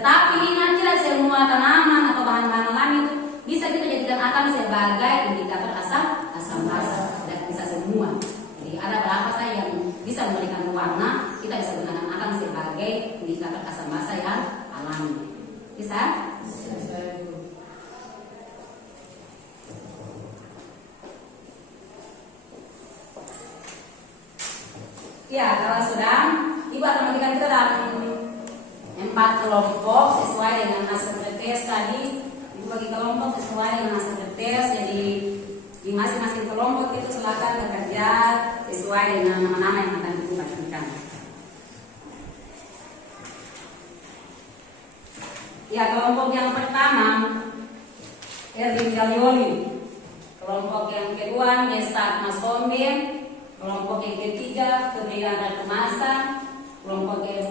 Tetapi ingat, tidak semua tanaman atau bahan-bahan alami itu bisa kita jadikan akan sebagai indikator asam basa. Tidak bisa semua. Jadi ada beberapa saja yang bisa memberikan warna, kita bisa gunakan akan sebagai indikator asam basa yang alami. Bisa? Ya, kalau sudah, Ibu akan memberikan kita dalam 4 kelompok sesuai dengan hasil tes tadi. Ibu bagi kelompok sesuai dengan hasil tes. Jadi di masing-masing kelompok itu silakan bekerja sesuai dengan nama-nama yang akan Ibu bagikan. Ya, kelompok yang pertama Erwin Galioli. Kelompok yang kedua Mesat Masombe. Kelompok yang ketiga Febrian Ratumasa. Kelompok yang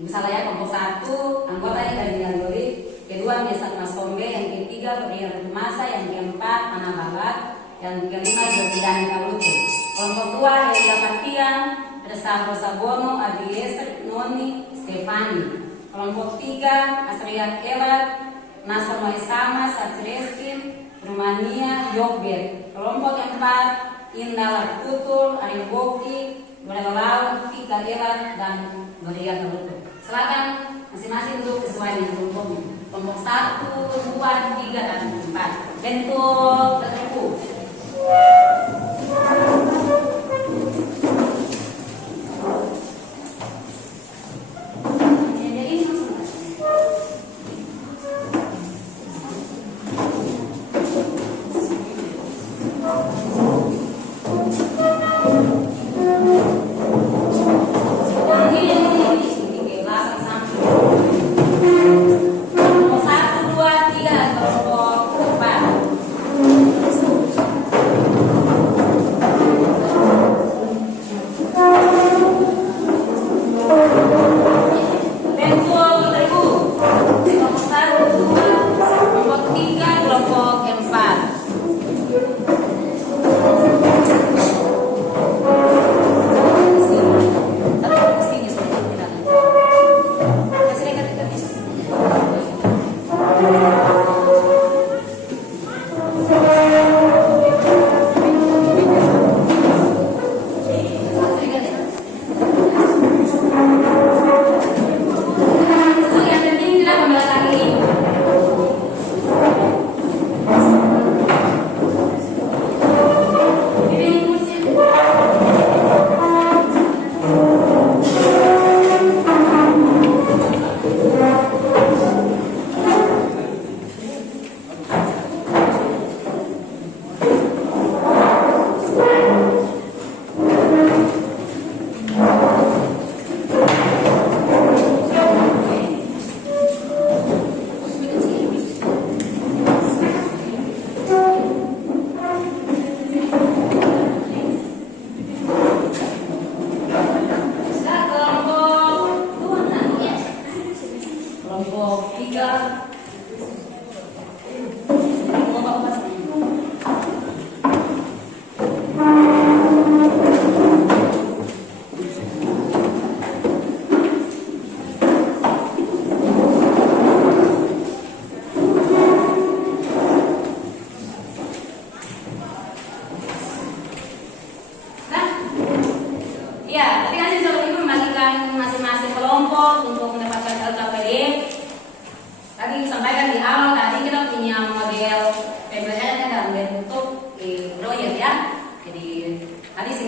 misalnya kelompok 1 anggotanya dari Galioli, kedua Mesat Masombe, yang ketiga Febrian Ratumasa, yang keempat Ana Babat, yang kelima Zolidani Kalute. Kelompok 2 Elia Patian, Resavo Sabono, Abieser, Noni, Stefani. Kelompok 3 Asriat Elat, Nasr Maisama, Satreskin, Rumania, Yogbet. Kelompok 4 Indah Tutul, Arif Boki, Dorelaun, Fika Elat, dan Doria Kalutu. Silakan masing-masing untuk sesuai dengan kelompoknya. Kelompok 1, 2, 3, dan 4. Bentuk tertentu.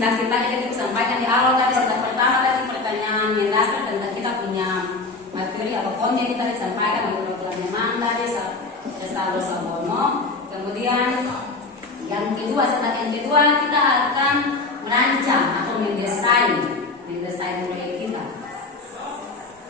Singkat-singkatnya kita sampaikan di awal tadi, singkat pertama tadi pertanyaan yang dasar tentang kita punya materi atau konten kita disampaikan oleh Dr. Memang tadi Saldo Sabono. Kemudian yang kedua, setelah yang kedua kita akan merancang atau mendesain proyek kita.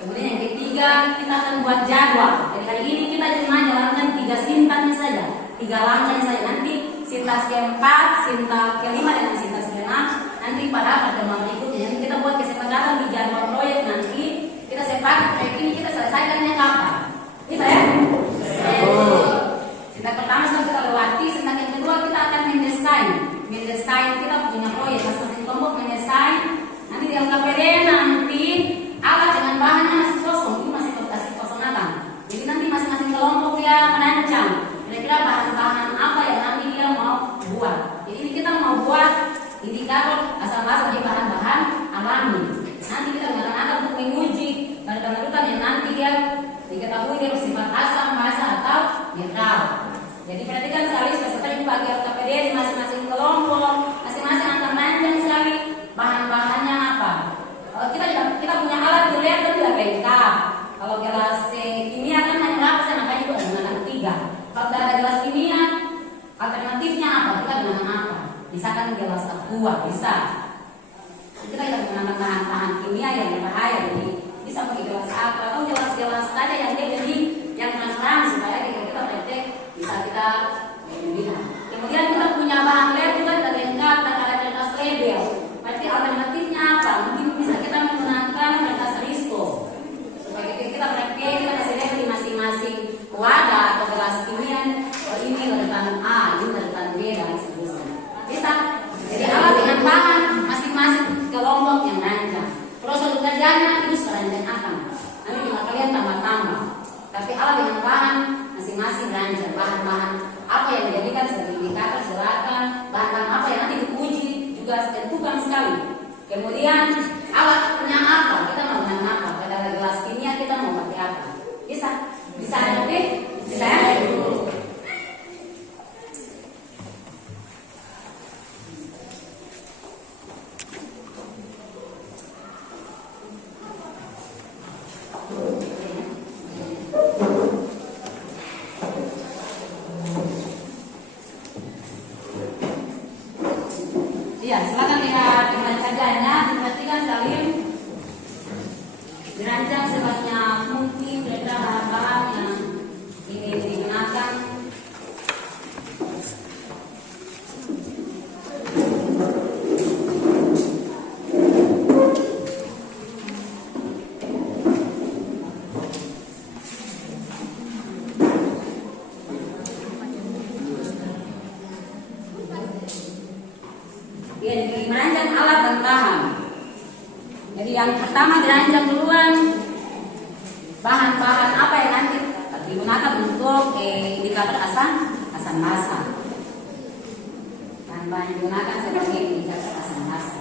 Kemudian yang ketiga kita akan buat jadwal. Jadi kali ini kita cuma jalankan 3 sintaknya saja, 3 langkahnya saja. Nanti sintaks keempat, sintaks kelima dengan sintaks keenam nanti pada pertemuan berikutnya. Nanti kita buat kesepakatan di jadwal proyek, nanti kita sepakat proyek ini kita selesaikannya kapan. Bisa ya? Sintak pertama sudah kita lewati, sintak yang kedua kita akan mendesain kita punya proyek, masing-masing kelompok mendesain. Nanti di KPD nanti alat dengan bahannya masih kosong, ini masih kertas kosong UI dia bersifat asam, basa atau netral. Jadi perhatikan sekali peserta dibagi OKPD di masing-masing kelompok, masing-masing akan merancang sekali bahan-bahannya apa. Kalau kita punya alat di lab itu tidak lengkap. Kalau gelas kimia kan hanya berapa sih, makanya itu ada gunakan 3. Kalau tidak ada gelas kimia, alternatifnya apa? Kita gunakan apa? Misalkan gelas aqua bisa. Kita tidak menggunakan bahan-bahan kimia yang berbahaya, jadi bisa pakai gelas apa atau gelas-gelas saja yang dia jadi yang transparan supaya kita praktek bisa kita lihat. Kemudian kita punya bahan lab juga tidak lengkap, dan ada kertas label. Berarti alternatifnya apa? Mungkin bisa kita menggunakan kertas risiko supaya kita praktek, kita kasih label di masing-masing wadah atau gelas kimia. Oh, ini larutan A, ini larutan B dan seterusnya. Bisa. Jadi alat dengan bahan masing-masing kelompok yang rancang. Proses kerjanya itu seranjang akan. Nanti cuma kalian tambah-tambah. Tapi alat dengan bahan masing-masing rancang. Bahan-bahan apa yang dijadikan sebagai indikator silakan. Bahan-bahan apa yang nanti diuji juga tentukan sekali. Kemudian alat punya apa? Kita mau dengan apa? Pada gelas kimia kita mau pakai apa? Bisa? Bisa nanti? Bisa? Iya, silakan lihat dengan kerjanya, diperhatikan saling dirancang sebanyak mungkin kira-kira bahan-bahan yang ingin digunakan. Jadi merancang alat dan bahan. Jadi yang pertama dirancang duluan bahan-bahan apa yang nanti digunakan untuk indikator asam basa. Bahan-bahan yang digunakan sebagai indikator asam basa.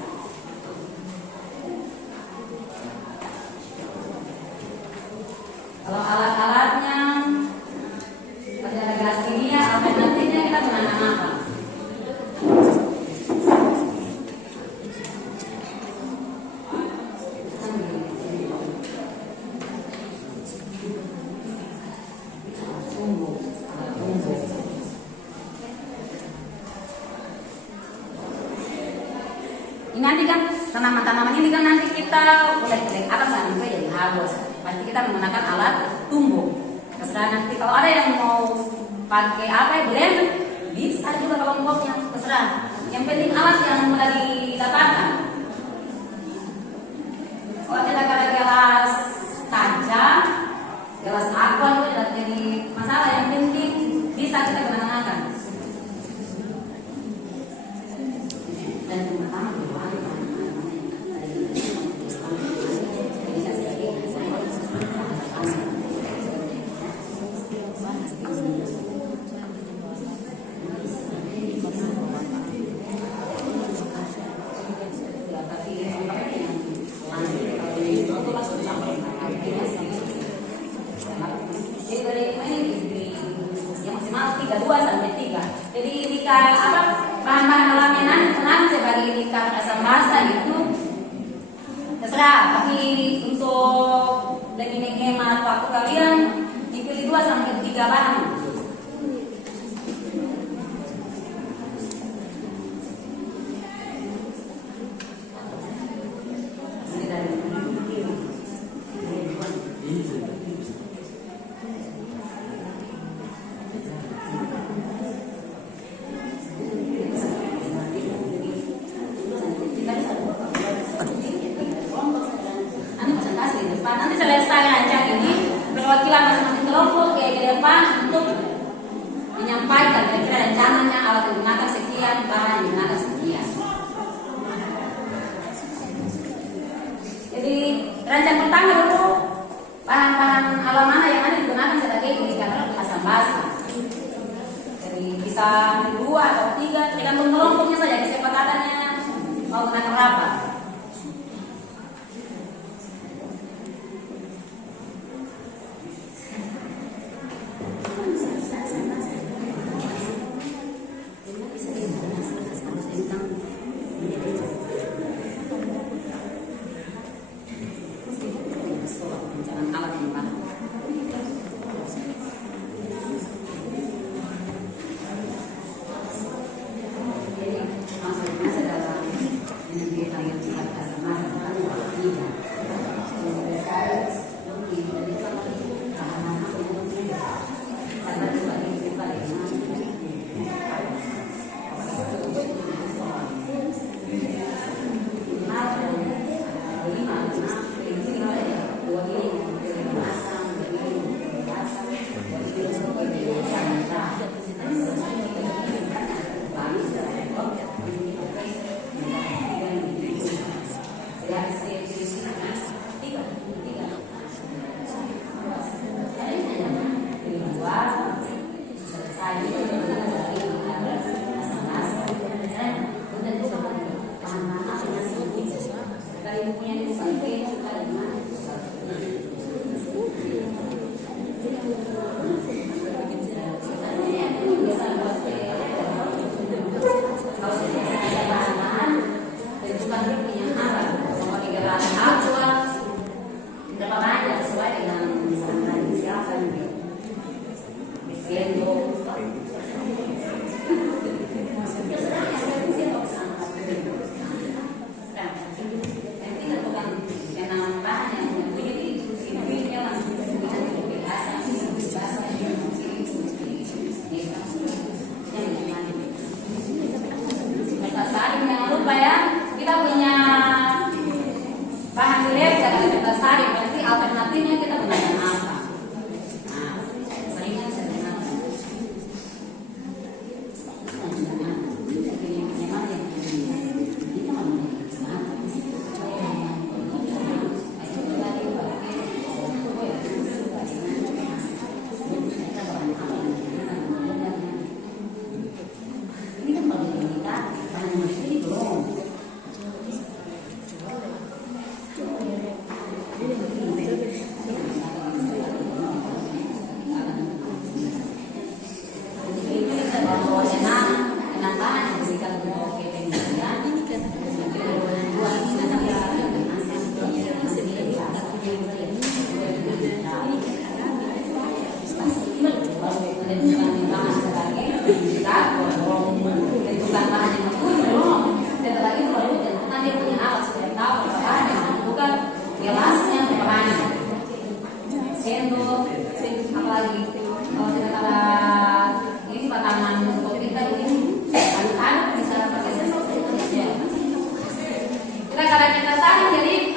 Kalau alat-alatnya pada gelas kimia, alternatifnya kita gunakan apa? Ini nanti kan tanaman-tanaman ini kan nanti kita kulit-kulit akan sampai jadi halus. Pasti kita menggunakan alat tumbuh. Terserah nanti kalau ada yang mau pakai apa ya blend bisa juga kelompoknya, terserah. Yang penting alat yang mudah didapatkan. Kalau tidak ada gelas kaca, gelas aqua itu tidak jadi masalah. Yang penting bisa kita gunakan. Dan pertama jadi indikator apa bahan-bahan alamnya nanti sebagai indikator asam basa itu terserah, tapi untuk lebih menghemat waktu kalian dipilih 2 sampai 3 bahan. Nanti selesai rancang ini perwakilan masing-masing kelompok ke depan untuk menyampaikan kira-kira rencananya alat yang digunakan sekian, bahan yang digunakan sekian. Jadi rancang pertama dulu bahan-bahan alam mana yang ada digunakan sebagai indikator asam basa. Jadi bisa 2 atau 3 tergantung kelompoknya saja, kesepakatannya mau gunakan berapa.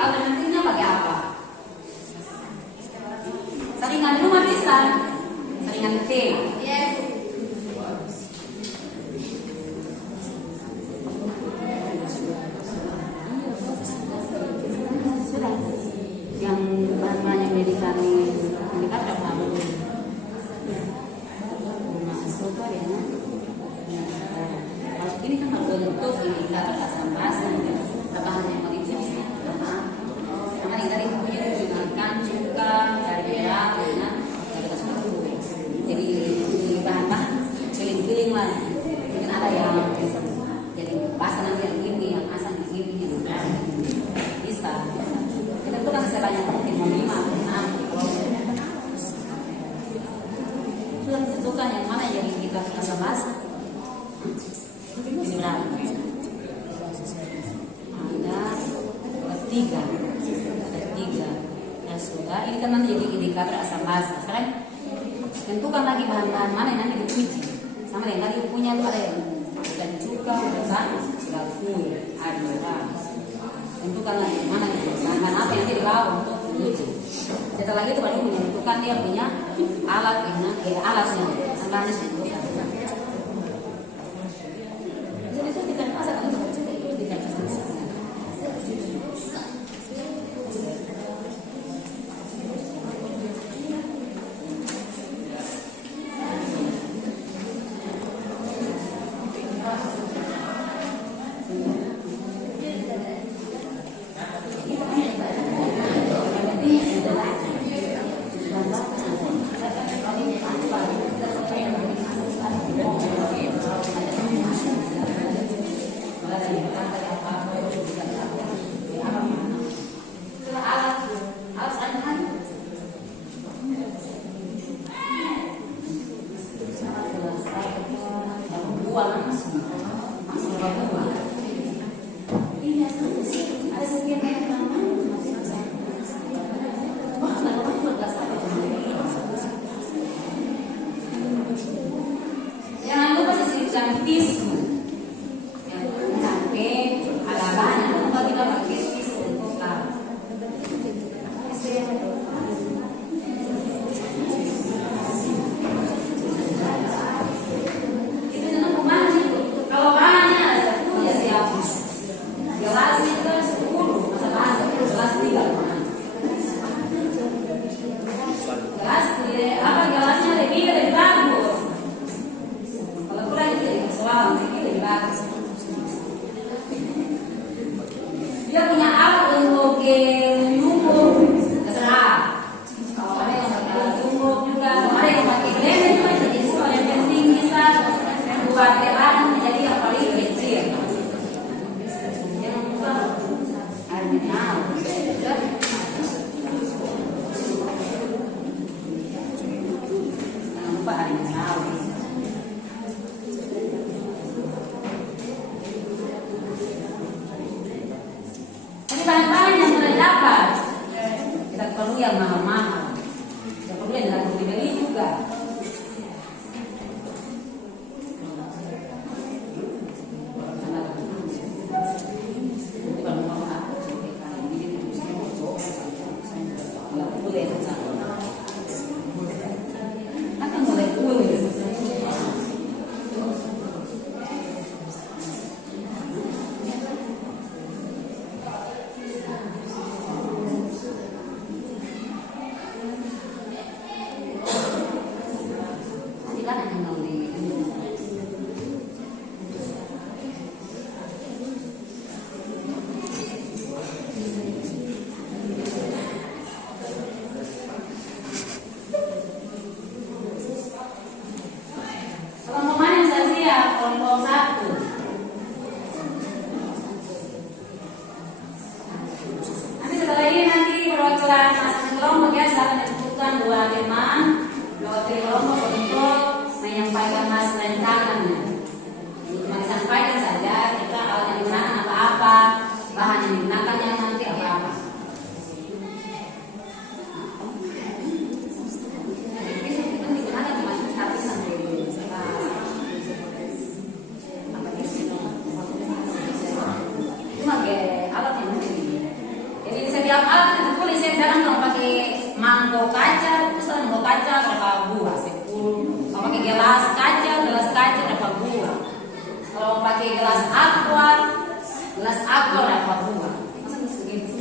alternatifnya pakai apa? Saringan rumah bisa, saringan teh. Yang bahan-bahan yang dijadikan berapa? Soto ya. Kalau ini kan harus bentuk indikator asam basa, bahan yang mau dicuci. Sama yang tadi punya menggunakan cuka dari merah, ya, dari kasih. Jadi bahan-bahan feeling lah. Mungkin ada yang jadi basa nanti yang ini, yang asam yang ini, yang bisa. Kita itu kan sebanyak mungkin 5, 6. Sudah ditentukan yang mana yang kita asam basa. Ini berapa? Ada tiga. Ya sudah, ini kan nanti jadi indikator asam basa. Sekarang tentukan lagi bahan-bahan mana yang nanti dicuci. Sama yang tadi punya itu ada yang dan cuka, bukan gakui, ada. Tentukan lagi mana bahan-bahan apa yang nanti dibawa untuk dicuci. Setelah itu baru menentukan dia punya alatnya, alatnya, bahannya tentukan. Jadi itu tidak masak untuk cuci itu tidak masak. Jangan lupa sisihkan tisu. Sampai ada banyak lupa kita pakai tisu untuk kalau bahannya ada satu ya siap. Gelas itu 10, masa bahasa gelas 3. Gelas apa gelasnya lebih bagus. Kalau kurang itu lebih bagus. Dia punya alat untuk nyumbuk, terserah. Kalau ada yang pakai nyumbuk juga, kalau ada yang pakai lemon juga jadi soal yang penting bisa buat telan menjadi yang paling kecil. Jangan lupa air mineral. Jangan lupa air mineral. Ini bahan-bahan yang sudah dapat. Kita perlu yang mahal-mahal. Kita perlu yang dapat dibeli juga. Akan mulai kulit. Teman-teman yang saya siap, kelompok 1. Nanti setelah ini nanti perwakilan masing-masing kelompok ya silakan disebutkan 2 teman, 2 kelompok untuk menyampaikan hasil rancangannya. Cuma disampaikan saja, kita alat yang digunakan apa-apa, bahan yang digunakannya nanti apa-apa. Jadi saya berapa buah? 10. Kalau pakai gelas kaca berapa buah? Kalau pakai gelas aqua berapa buah? Masa bisa begitu?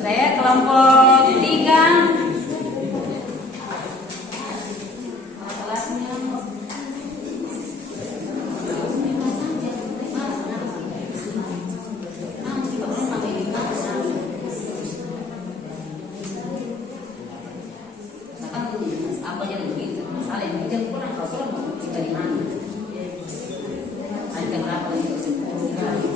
Saya kelompok 3. Apa yang begitu? Misalnya yang dia kurang kalau mau dari mana? Ada berapa lagi? 10 kali.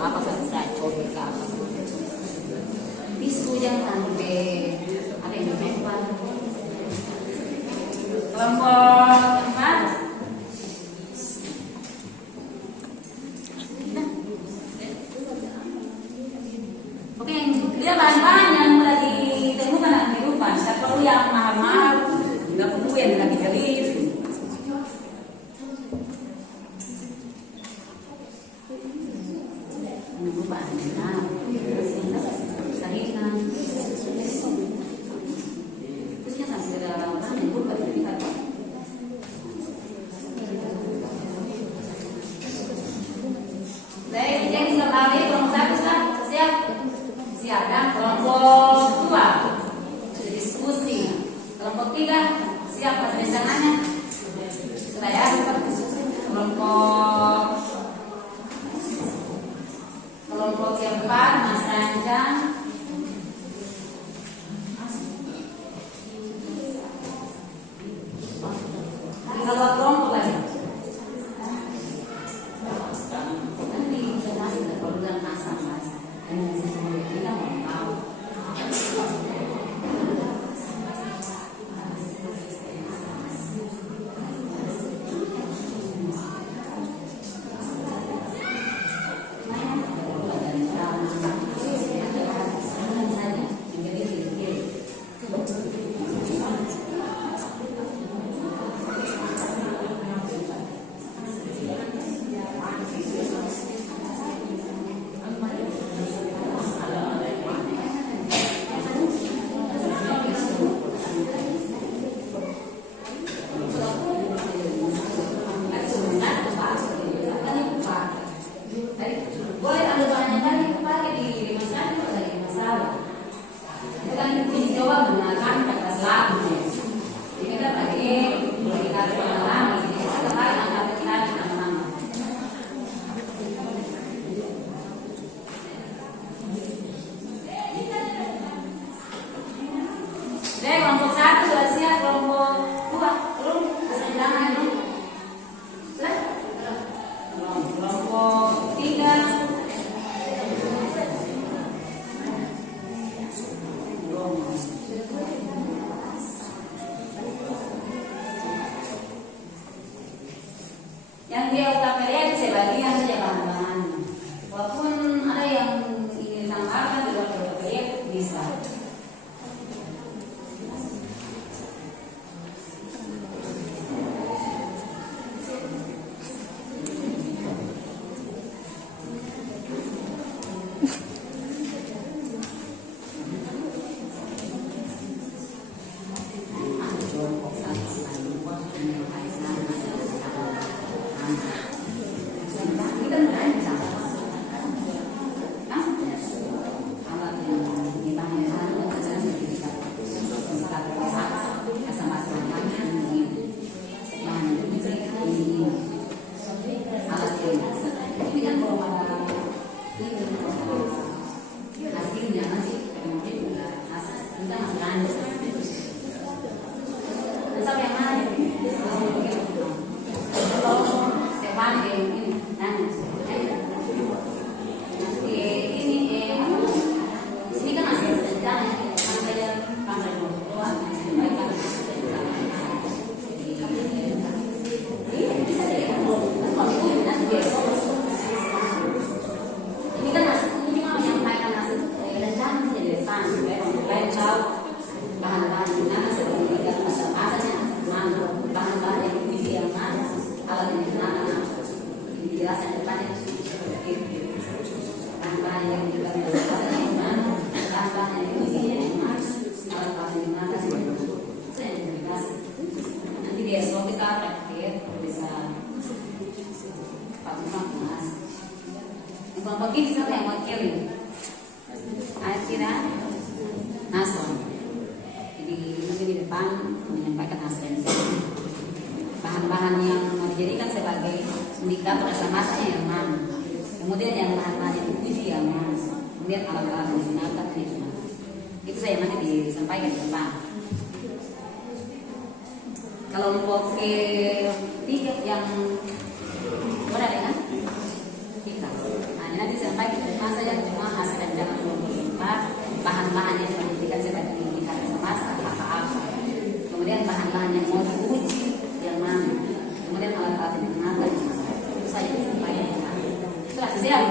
Apa saja coba ke apa? Tisu yang sampai ada yang disimpan. Kelompok 4. Oke, dia bahan-bahan yang mulai ditemukan dalam kehidupan. Tidak perlu yang mahal-mahal, tidak perlu yang lebih-lebih. Siap dan kelompok 2 diskusi. Sudah kelompok 1 sudah siap, kelompok 2 belum? Masih jangan belum? Sudah? Belum. Kelompok 3 belum. Yang dia utamakan saya bagian saja bahan-bahan. Walaupun ada yang ingin ditambahkan di luar proyek bisa. Nanti besok kita praktik bisa kelompok ini siapa yang wakili? Akhirnya Nason. Jadi nanti di depan menyampaikan hasil bahan-bahan yang mau dijadikan sebagai indikator rasa masaknya yang mana. Kemudian yang bahan-bahan yang uji yang mana. Kemudian alat-alat yang digunakan itu saya nanti disampaikan di depan. Kelompok ketiga yang mana kan? Kita. Nah, nanti disampaikan di depan saja cuma hasil dan jangan lupa bahan-bahan yang dijadikan sebagai indikator rasa masak apa-apa. Kemudian bahan-bahan yang mau diuji yang mana. Kemudian alat-alat yang digunakan itu saja disampaikan. Sudah siap?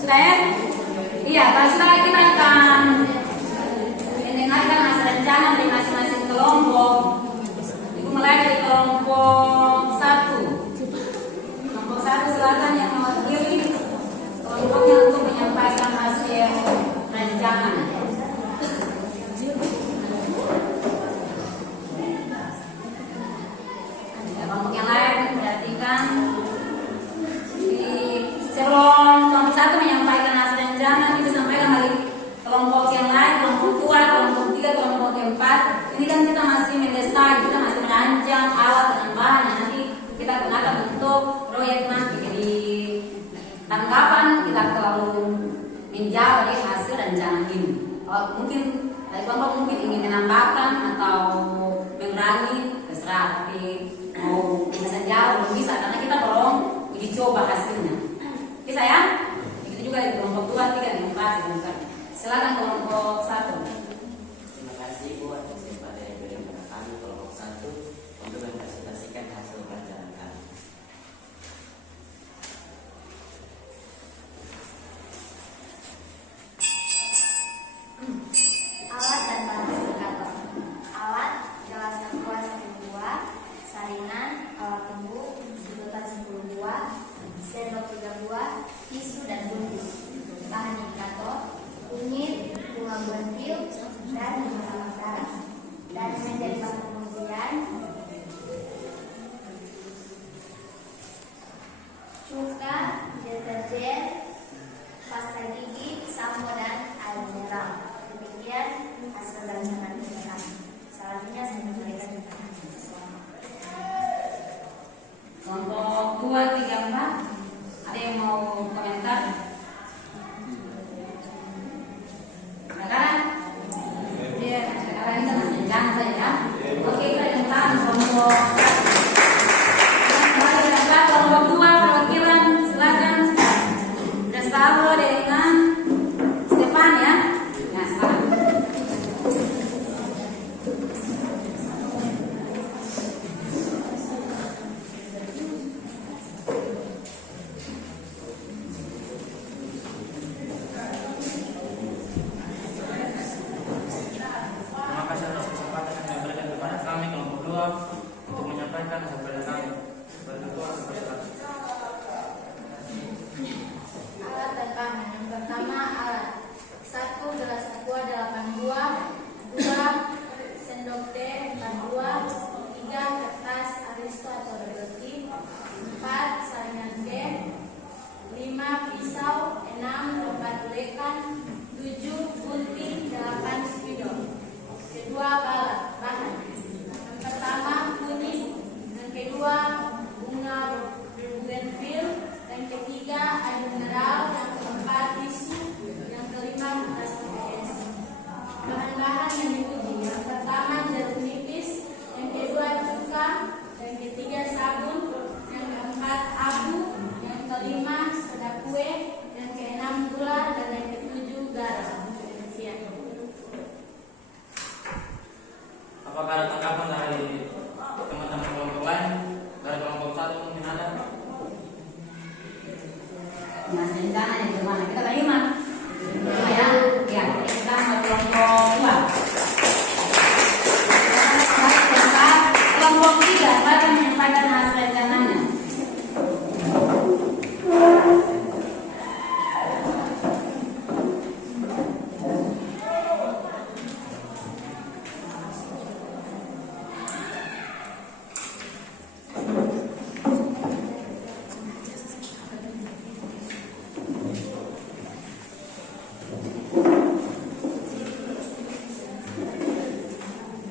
Sudah ya? Iya, setelah kita akan mendengarkan hasil rencana dari masing-masing kelompok. Itu mulai dari kelompok 1. Kelompok 1 silakan yang mewakili kelompoknya untuk menyampaikan hasil rencana. Kelompok yang lain perhatikan sebelum kelompok 1 menyampaikan hasil rencana kita sampaikan balik kelompok yang lain, kelompok 2, kelompok 3, kelompok 4. Ini kan kita masih mendesain, kita masih merancang alat dan bahan yang nanti kita gunakan untuk proyek nanti. Jadi tanggapan tidak terlalu menjauh dari hasil rencana ini. Mungkin dari kelompok mungkin ingin menambahkan atau mengurangi terserah, tapi mau bisa jauh belum bisa karena kita belum uji coba hasilnya. Oke sayang? Begitu juga di kelompok 2, 3, dan 4. Silakan kelompok 1. Terima kasih Bu atas kesempatan yang diberikan kepada kami kelompok 1 untuk mempresentasikan hasil pelajaran kami. Alat dan bahan indikator. Alat gelas aqua 1 buah, salinan, alat tumbuk, sedotan 10 buah, sendok 3 buah, tisu dan bungkus. Bahan indikator: kunyit, bunga buentil, dan bunga makaran. Dan menjadi bahan pengujian kelompok 1. Kembali ke tempat kelompok 2 perwakilan silakan. Gustavo dengan Stefan ya. Nah, silakan. Terima kasih atas kesempatan yang diberikan kepada kami kelompok 2 untuk menyampaikan hasil kerja kami. Berketua silakan. Alat dan bahan. Yang pertama alat 1 gelas aqua 8 buah, 2 sendok teh 4 buah, 3 kertas aristo atau roti, 4 saringan teh, 5 pisau, 6 tempat ulekan, 7 gunting, 8 spidol. Kedua bahan. Yang pertama kunyit, yang kedua bunga bougainville, yang ketiga air mineral, yang keempat tisu, yang kelima kertas PVC. Bahan-bahan yang diuji, yang pertama jeruk nipis, yang kedua cuka, yang ketiga sabun, yang keempat abu, yang kelima soda kue, yang keenam gula, dan yang ketujuh garam. Sekian. Apakah ada tanggapan dari teman-teman kelompok lain? Dari kelompok 1 mungkin ada? Nah, rencana yang gimana? Kita terima. Ya, ya. Kita mau kelompok 2. Kelompok 3 akan menyampaikan hasil rencananya.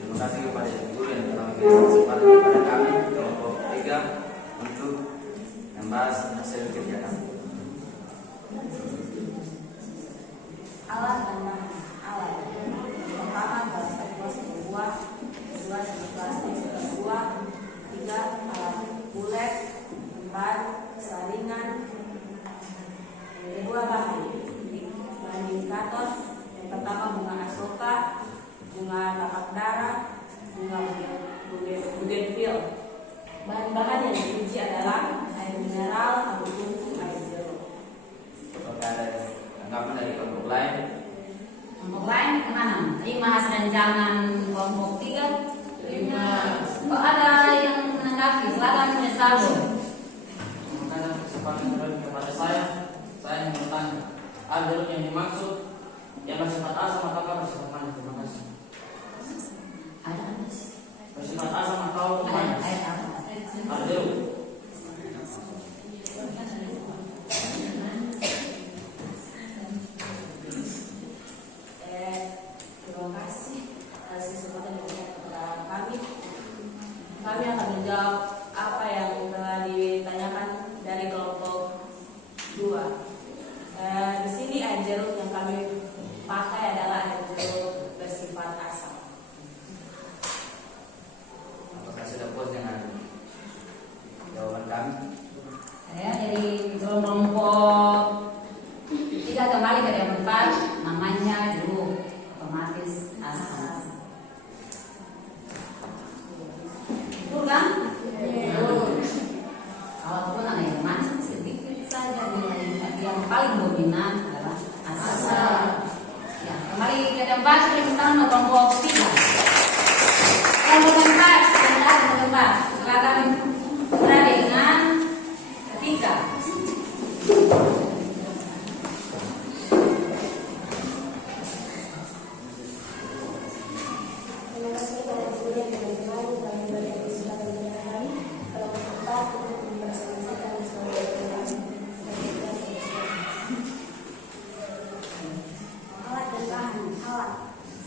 Terima kasih kepada Ibu Guru yang telah memberikan kesempatan kepada kami kelompok 3 untuk membahas hasil kerja kami. Alat dan bahan. Alat. Pertama gelas aqua 1 buah, 2 sendok plastik 1 buah, 3 alat bulet, 4 saringan. Yang kedua bahan. Bahan indikator. Yang pertama bunga asoka, bunga tapak darah, bunga bougainville. Bahan-bahan yang diuji adalah air mineral, abu tungku, air jeruk. Apakah ada tanggapan dari kelompok lain? Kelompok lain kemana? Terima hasil rancangan kelompok 3. Terima. Kok ada yang menanggapi? Silakan Gustavo. Terima kasih atas kesempatan yang diberikan kepada saya. Saya ingin bertanya, ada jeruk yang dimaksud yang bersifat asam atau bersifat manis? Terima kasih. Ada Bersifat asam atau manis? Ada jeruk. Terima kasih atas kesempatan yang diberikan kepada kami. Kami akan menjawab apa yang telah ditanyakan dari kelompok 2. Di sini air jeruk yang kami pakai adalah air jeruk bersifat asam. Apakah sudah puas dengan jawaban kami? Ya, dari kelompok 3 kembali ke yang 4, namanya jeruk otomatis asam. Betul kan? Kalaupun ada yang manis sedikit saja nilai, tapi yang paling dominan adalah asam. Ya, kembali ke yang 4, yang pertama kelompok 3. Kelompok 4, silakan berada dengan ketiga. Terima kasih kepada guru yang telah memberikan kesempatan kepada kami kelompok 4 untuk mempresentasikan hasil kerja kami. Alat dan bahan. Alat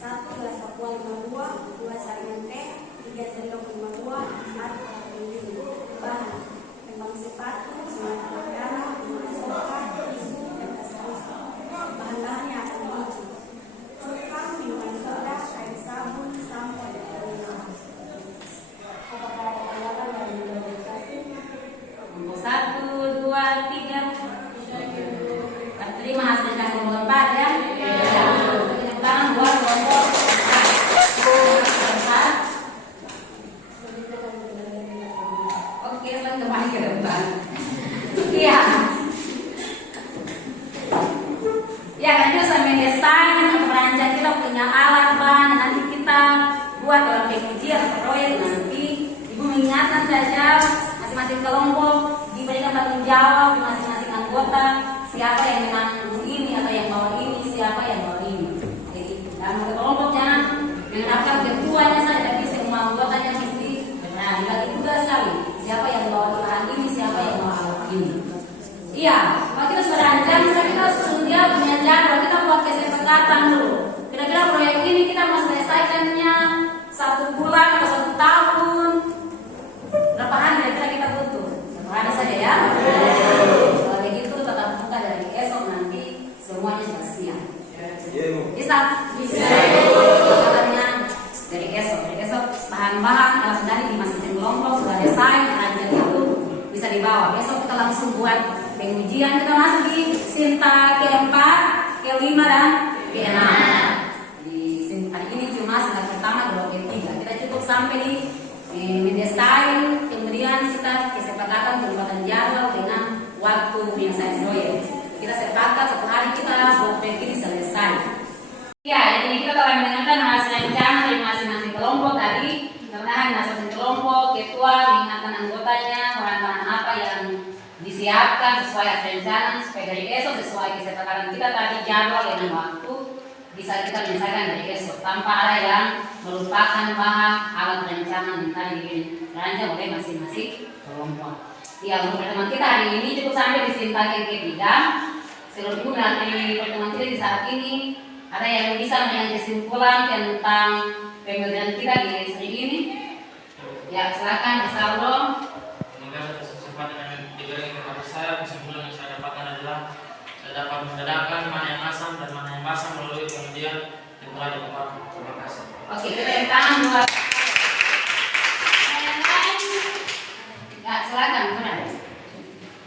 1 gelas aqua 5 buah, 2 saringan teh, 3 sendok 5 buah, 4 alat pendingin. Bahan kembang sepatu, semak darah, bunga asoka, tisu, dan kertas aristo. Bahan-bahan yang akan diuji: cuka, minuman soda, air sabun, sampo, dan air mineral. Apakah ada buat dalam pengujian atau proyek nanti ibu mengingatkan saja masing-masing kelompok diberikan tanggung jawab di masing-masing anggota siapa yang menanggung ini atau yang bawa ini, siapa yang bawa ini. Jadi dalam kelompok jangan mengenalkan ketuanya saja, tapi semua anggotanya mesti berani. Lagi tugas sekali siapa yang bawa alat ini, siapa yang bawa alat ini. Iya, kalau kita sudah rancang, kita sudah punya jadwal, kita buat kesepakatan dulu. Kira-kira proyek ini kita mau selesaikannya 1 bulan atau 1 tahun. Berapa hari kira-kira kita butuh? 1 hari saja ya. Kalau begitu tetap buka dari esok nanti semuanya sudah siap. Bisa? Bisa. Katanya dari esok bahan-bahan alat dari di masing-masing kelompok sudah desain, rancang itu bisa dibawa. Besok kita langsung buat pengujian, kita masuk di Sinta ke-4, ke-5 dan ke-6. Di Sinta ini cuma Sinta pertama, kedua, ke-3. Kita cukup sampai di mendesain, kemudian kita kesepakatan pembuatan jadwal dengan waktu penyelesaian proyek. Kita sepakat 1 hari kita buat proyek ini selesai. Ya, jadi kita telah mendengarkan hasil rencana dari masing-masing kelompok tadi. Mudah-mudahan masing-masing kelompok, ketua mengingatkan anggotanya bahan-bahan apa yang disiapkan sesuai hasil rencana supaya dari esok sesuai kesepakatan kita tadi jadwal dengan waktu bisa kita menyelesaikan dari esok tanpa ada yang melupakan bahan alat rencana yang tadi dirancang oleh masing-masing kelompok. Ya, untuk pertemuan kita hari ini cukup sampai di Sinta yang ke-3. Seluruh ibu dari pertemuan kita di saat ini ada yang bisa mengambil kesimpulan tentang pembelajaran kita di hari ini? Ya, silakan Mas Aldo. Semoga atas kesempatan yang diberikan kepada saya, kesimpulan yang saya dapatkan adalah saya dapat membedakan mana yang asam dan mana yang basah melalui pengujian yang telah dilakukan. Terima kasih. Oke, kita yang tangan buat ya, silakan benar.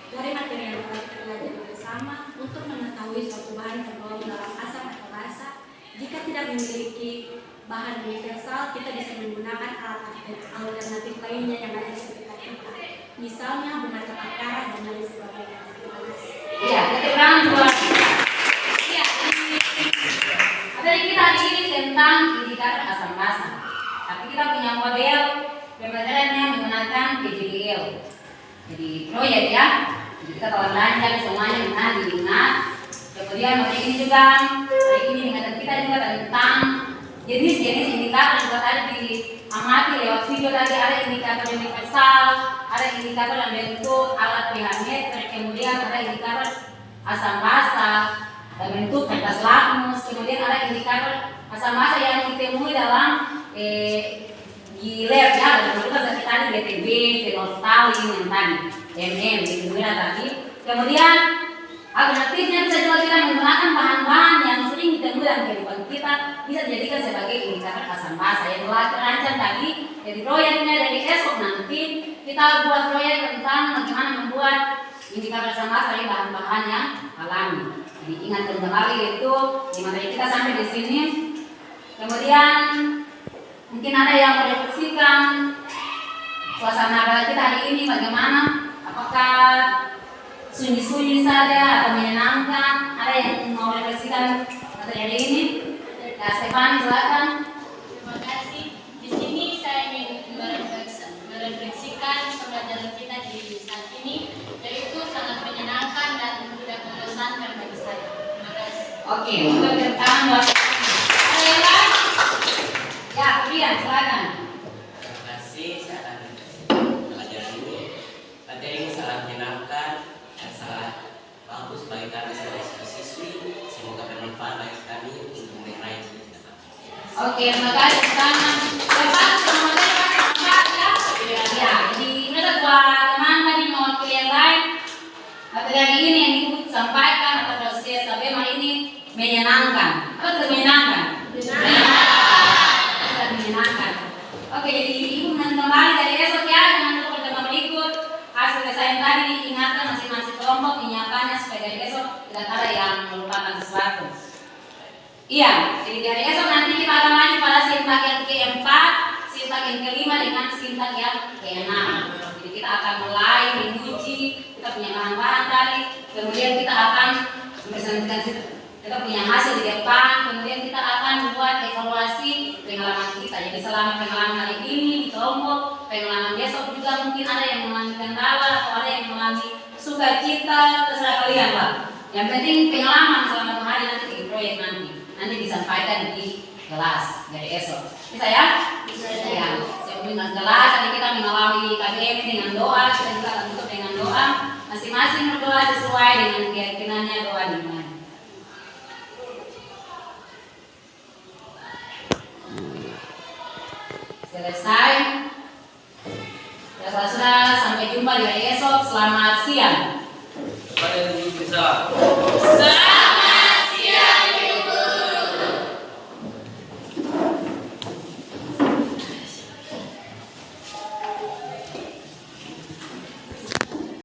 Dari materi yang telah kita pelajari bersama untuk mengetahui suatu bahan tergolong dalam asam atau basa, jika tidak memiliki bahan universal, kita bisa menggunakan alat alternatif lainnya yang ada di sekitar kita. Misalnya bunga tepakara dan lain sebagainya. Iya, keterangan buat. Iya, materi kita hari ini tentang indikator asam basa. Tapi kita punya model pembelajarannya menggunakan PJBL. Jadi proyek ya. Jadi kita telah belajar semuanya dengan diingat. Kemudian materi ini juga, hari ini mengingatkan kita juga tentang jenis-jenis indikator yang tadi diamati lewat video tadi. Ada indikator universal, ada indikator yang bentuk alat pH meter, kemudian ada indikator asam basa dan bentuk kertas lakmus, kemudian ada indikator asam basa yang ditemui dalam di lab ya, dalam bentuk tadi BTB, phenolphthalein yang tadi, MM, kemudian tadi, kemudian alternatifnya bisa juga kita menggunakan bahan-bahan yang sering ditemui dalam kehidupan kita, bisa dijadikan sebagai indikator asam basa yang telah terancang tadi. Jadi proyeknya dari esok nanti kita buat proyek tentang bagaimana membuat indikator asam basa dari bahan-bahan yang alami. Jadi ingatkan kembali itu di materi kita sampai di sini. Kemudian mungkin ada yang merefleksikan suasana kita hari ini bagaimana? Apakah sunyi-sunyi saja atau menyenangkan? Ada yang mau refleksikan materi hari ini? Ya, Stefani silakan. Terima kasih. Di sini saya ingin merefleksikan pembelajaran kita di saat ini, yaitu sangat menyenangkan dan tidak membosankan bagi saya. Terima kasih. Oke, untuk tentang buat ada yang lain? Ya, kemudian silakan. Terima kasih, saya akan belajar dulu. Materi ini sangat menyenangkan dan sangat bagus bagi kami sebagai siswi. Semoga bermanfaat bagi kami untuk meraih cita-cita. Oke, terima kasih. Selamat. Lepas materi ya. Ya, jadi mereka buat teman tadi mewakili yang lain. Materi hari ini yang ibu sampaikan atau proses ABEMA ini menyenangkan. Apa itu menyenangkan? Menyenangkan. Oke, jadi ibu nanti kembali dari esok ya dengan pertemuan berikut. Hasil desain tadi diingatkan masing-masing kelompok menyiapkannya supaya dari esok tidak ada yang melupakan sesuatu. Iya, jadi dari esok nanti kita akan lanjut pada sintak yang ke-4, sintak yang ke-5 dengan sintak yang ke-6. Jadi kita akan mulai menguji, kita punya bahan-bahan tadi, kemudian kita akan mempresentasikan kita punya hasil di depan, kemudian kita akan membuat evaluasi pengalaman kita. Jadi selama pengalaman hari ini di kelompok, pengalaman besok juga mungkin ada yang mengalami kendala atau ada yang mengalami sukacita, terserah kalian lah. Yang penting pengalaman selama 2 hari nanti di proyek nanti disampaikan di kelas dari esok. Bisa ya? Bisa ya. Dengan kelas tadi kita mengawali KBM dengan doa, kita juga akan tutup dengan doa. Masing-masing berdoa sesuai dengan keyakinannya doa di mana. Selesai. Ya saudara, sampai jumpa di hari esok. Selamat siang. Kepada yang bisa. Selamat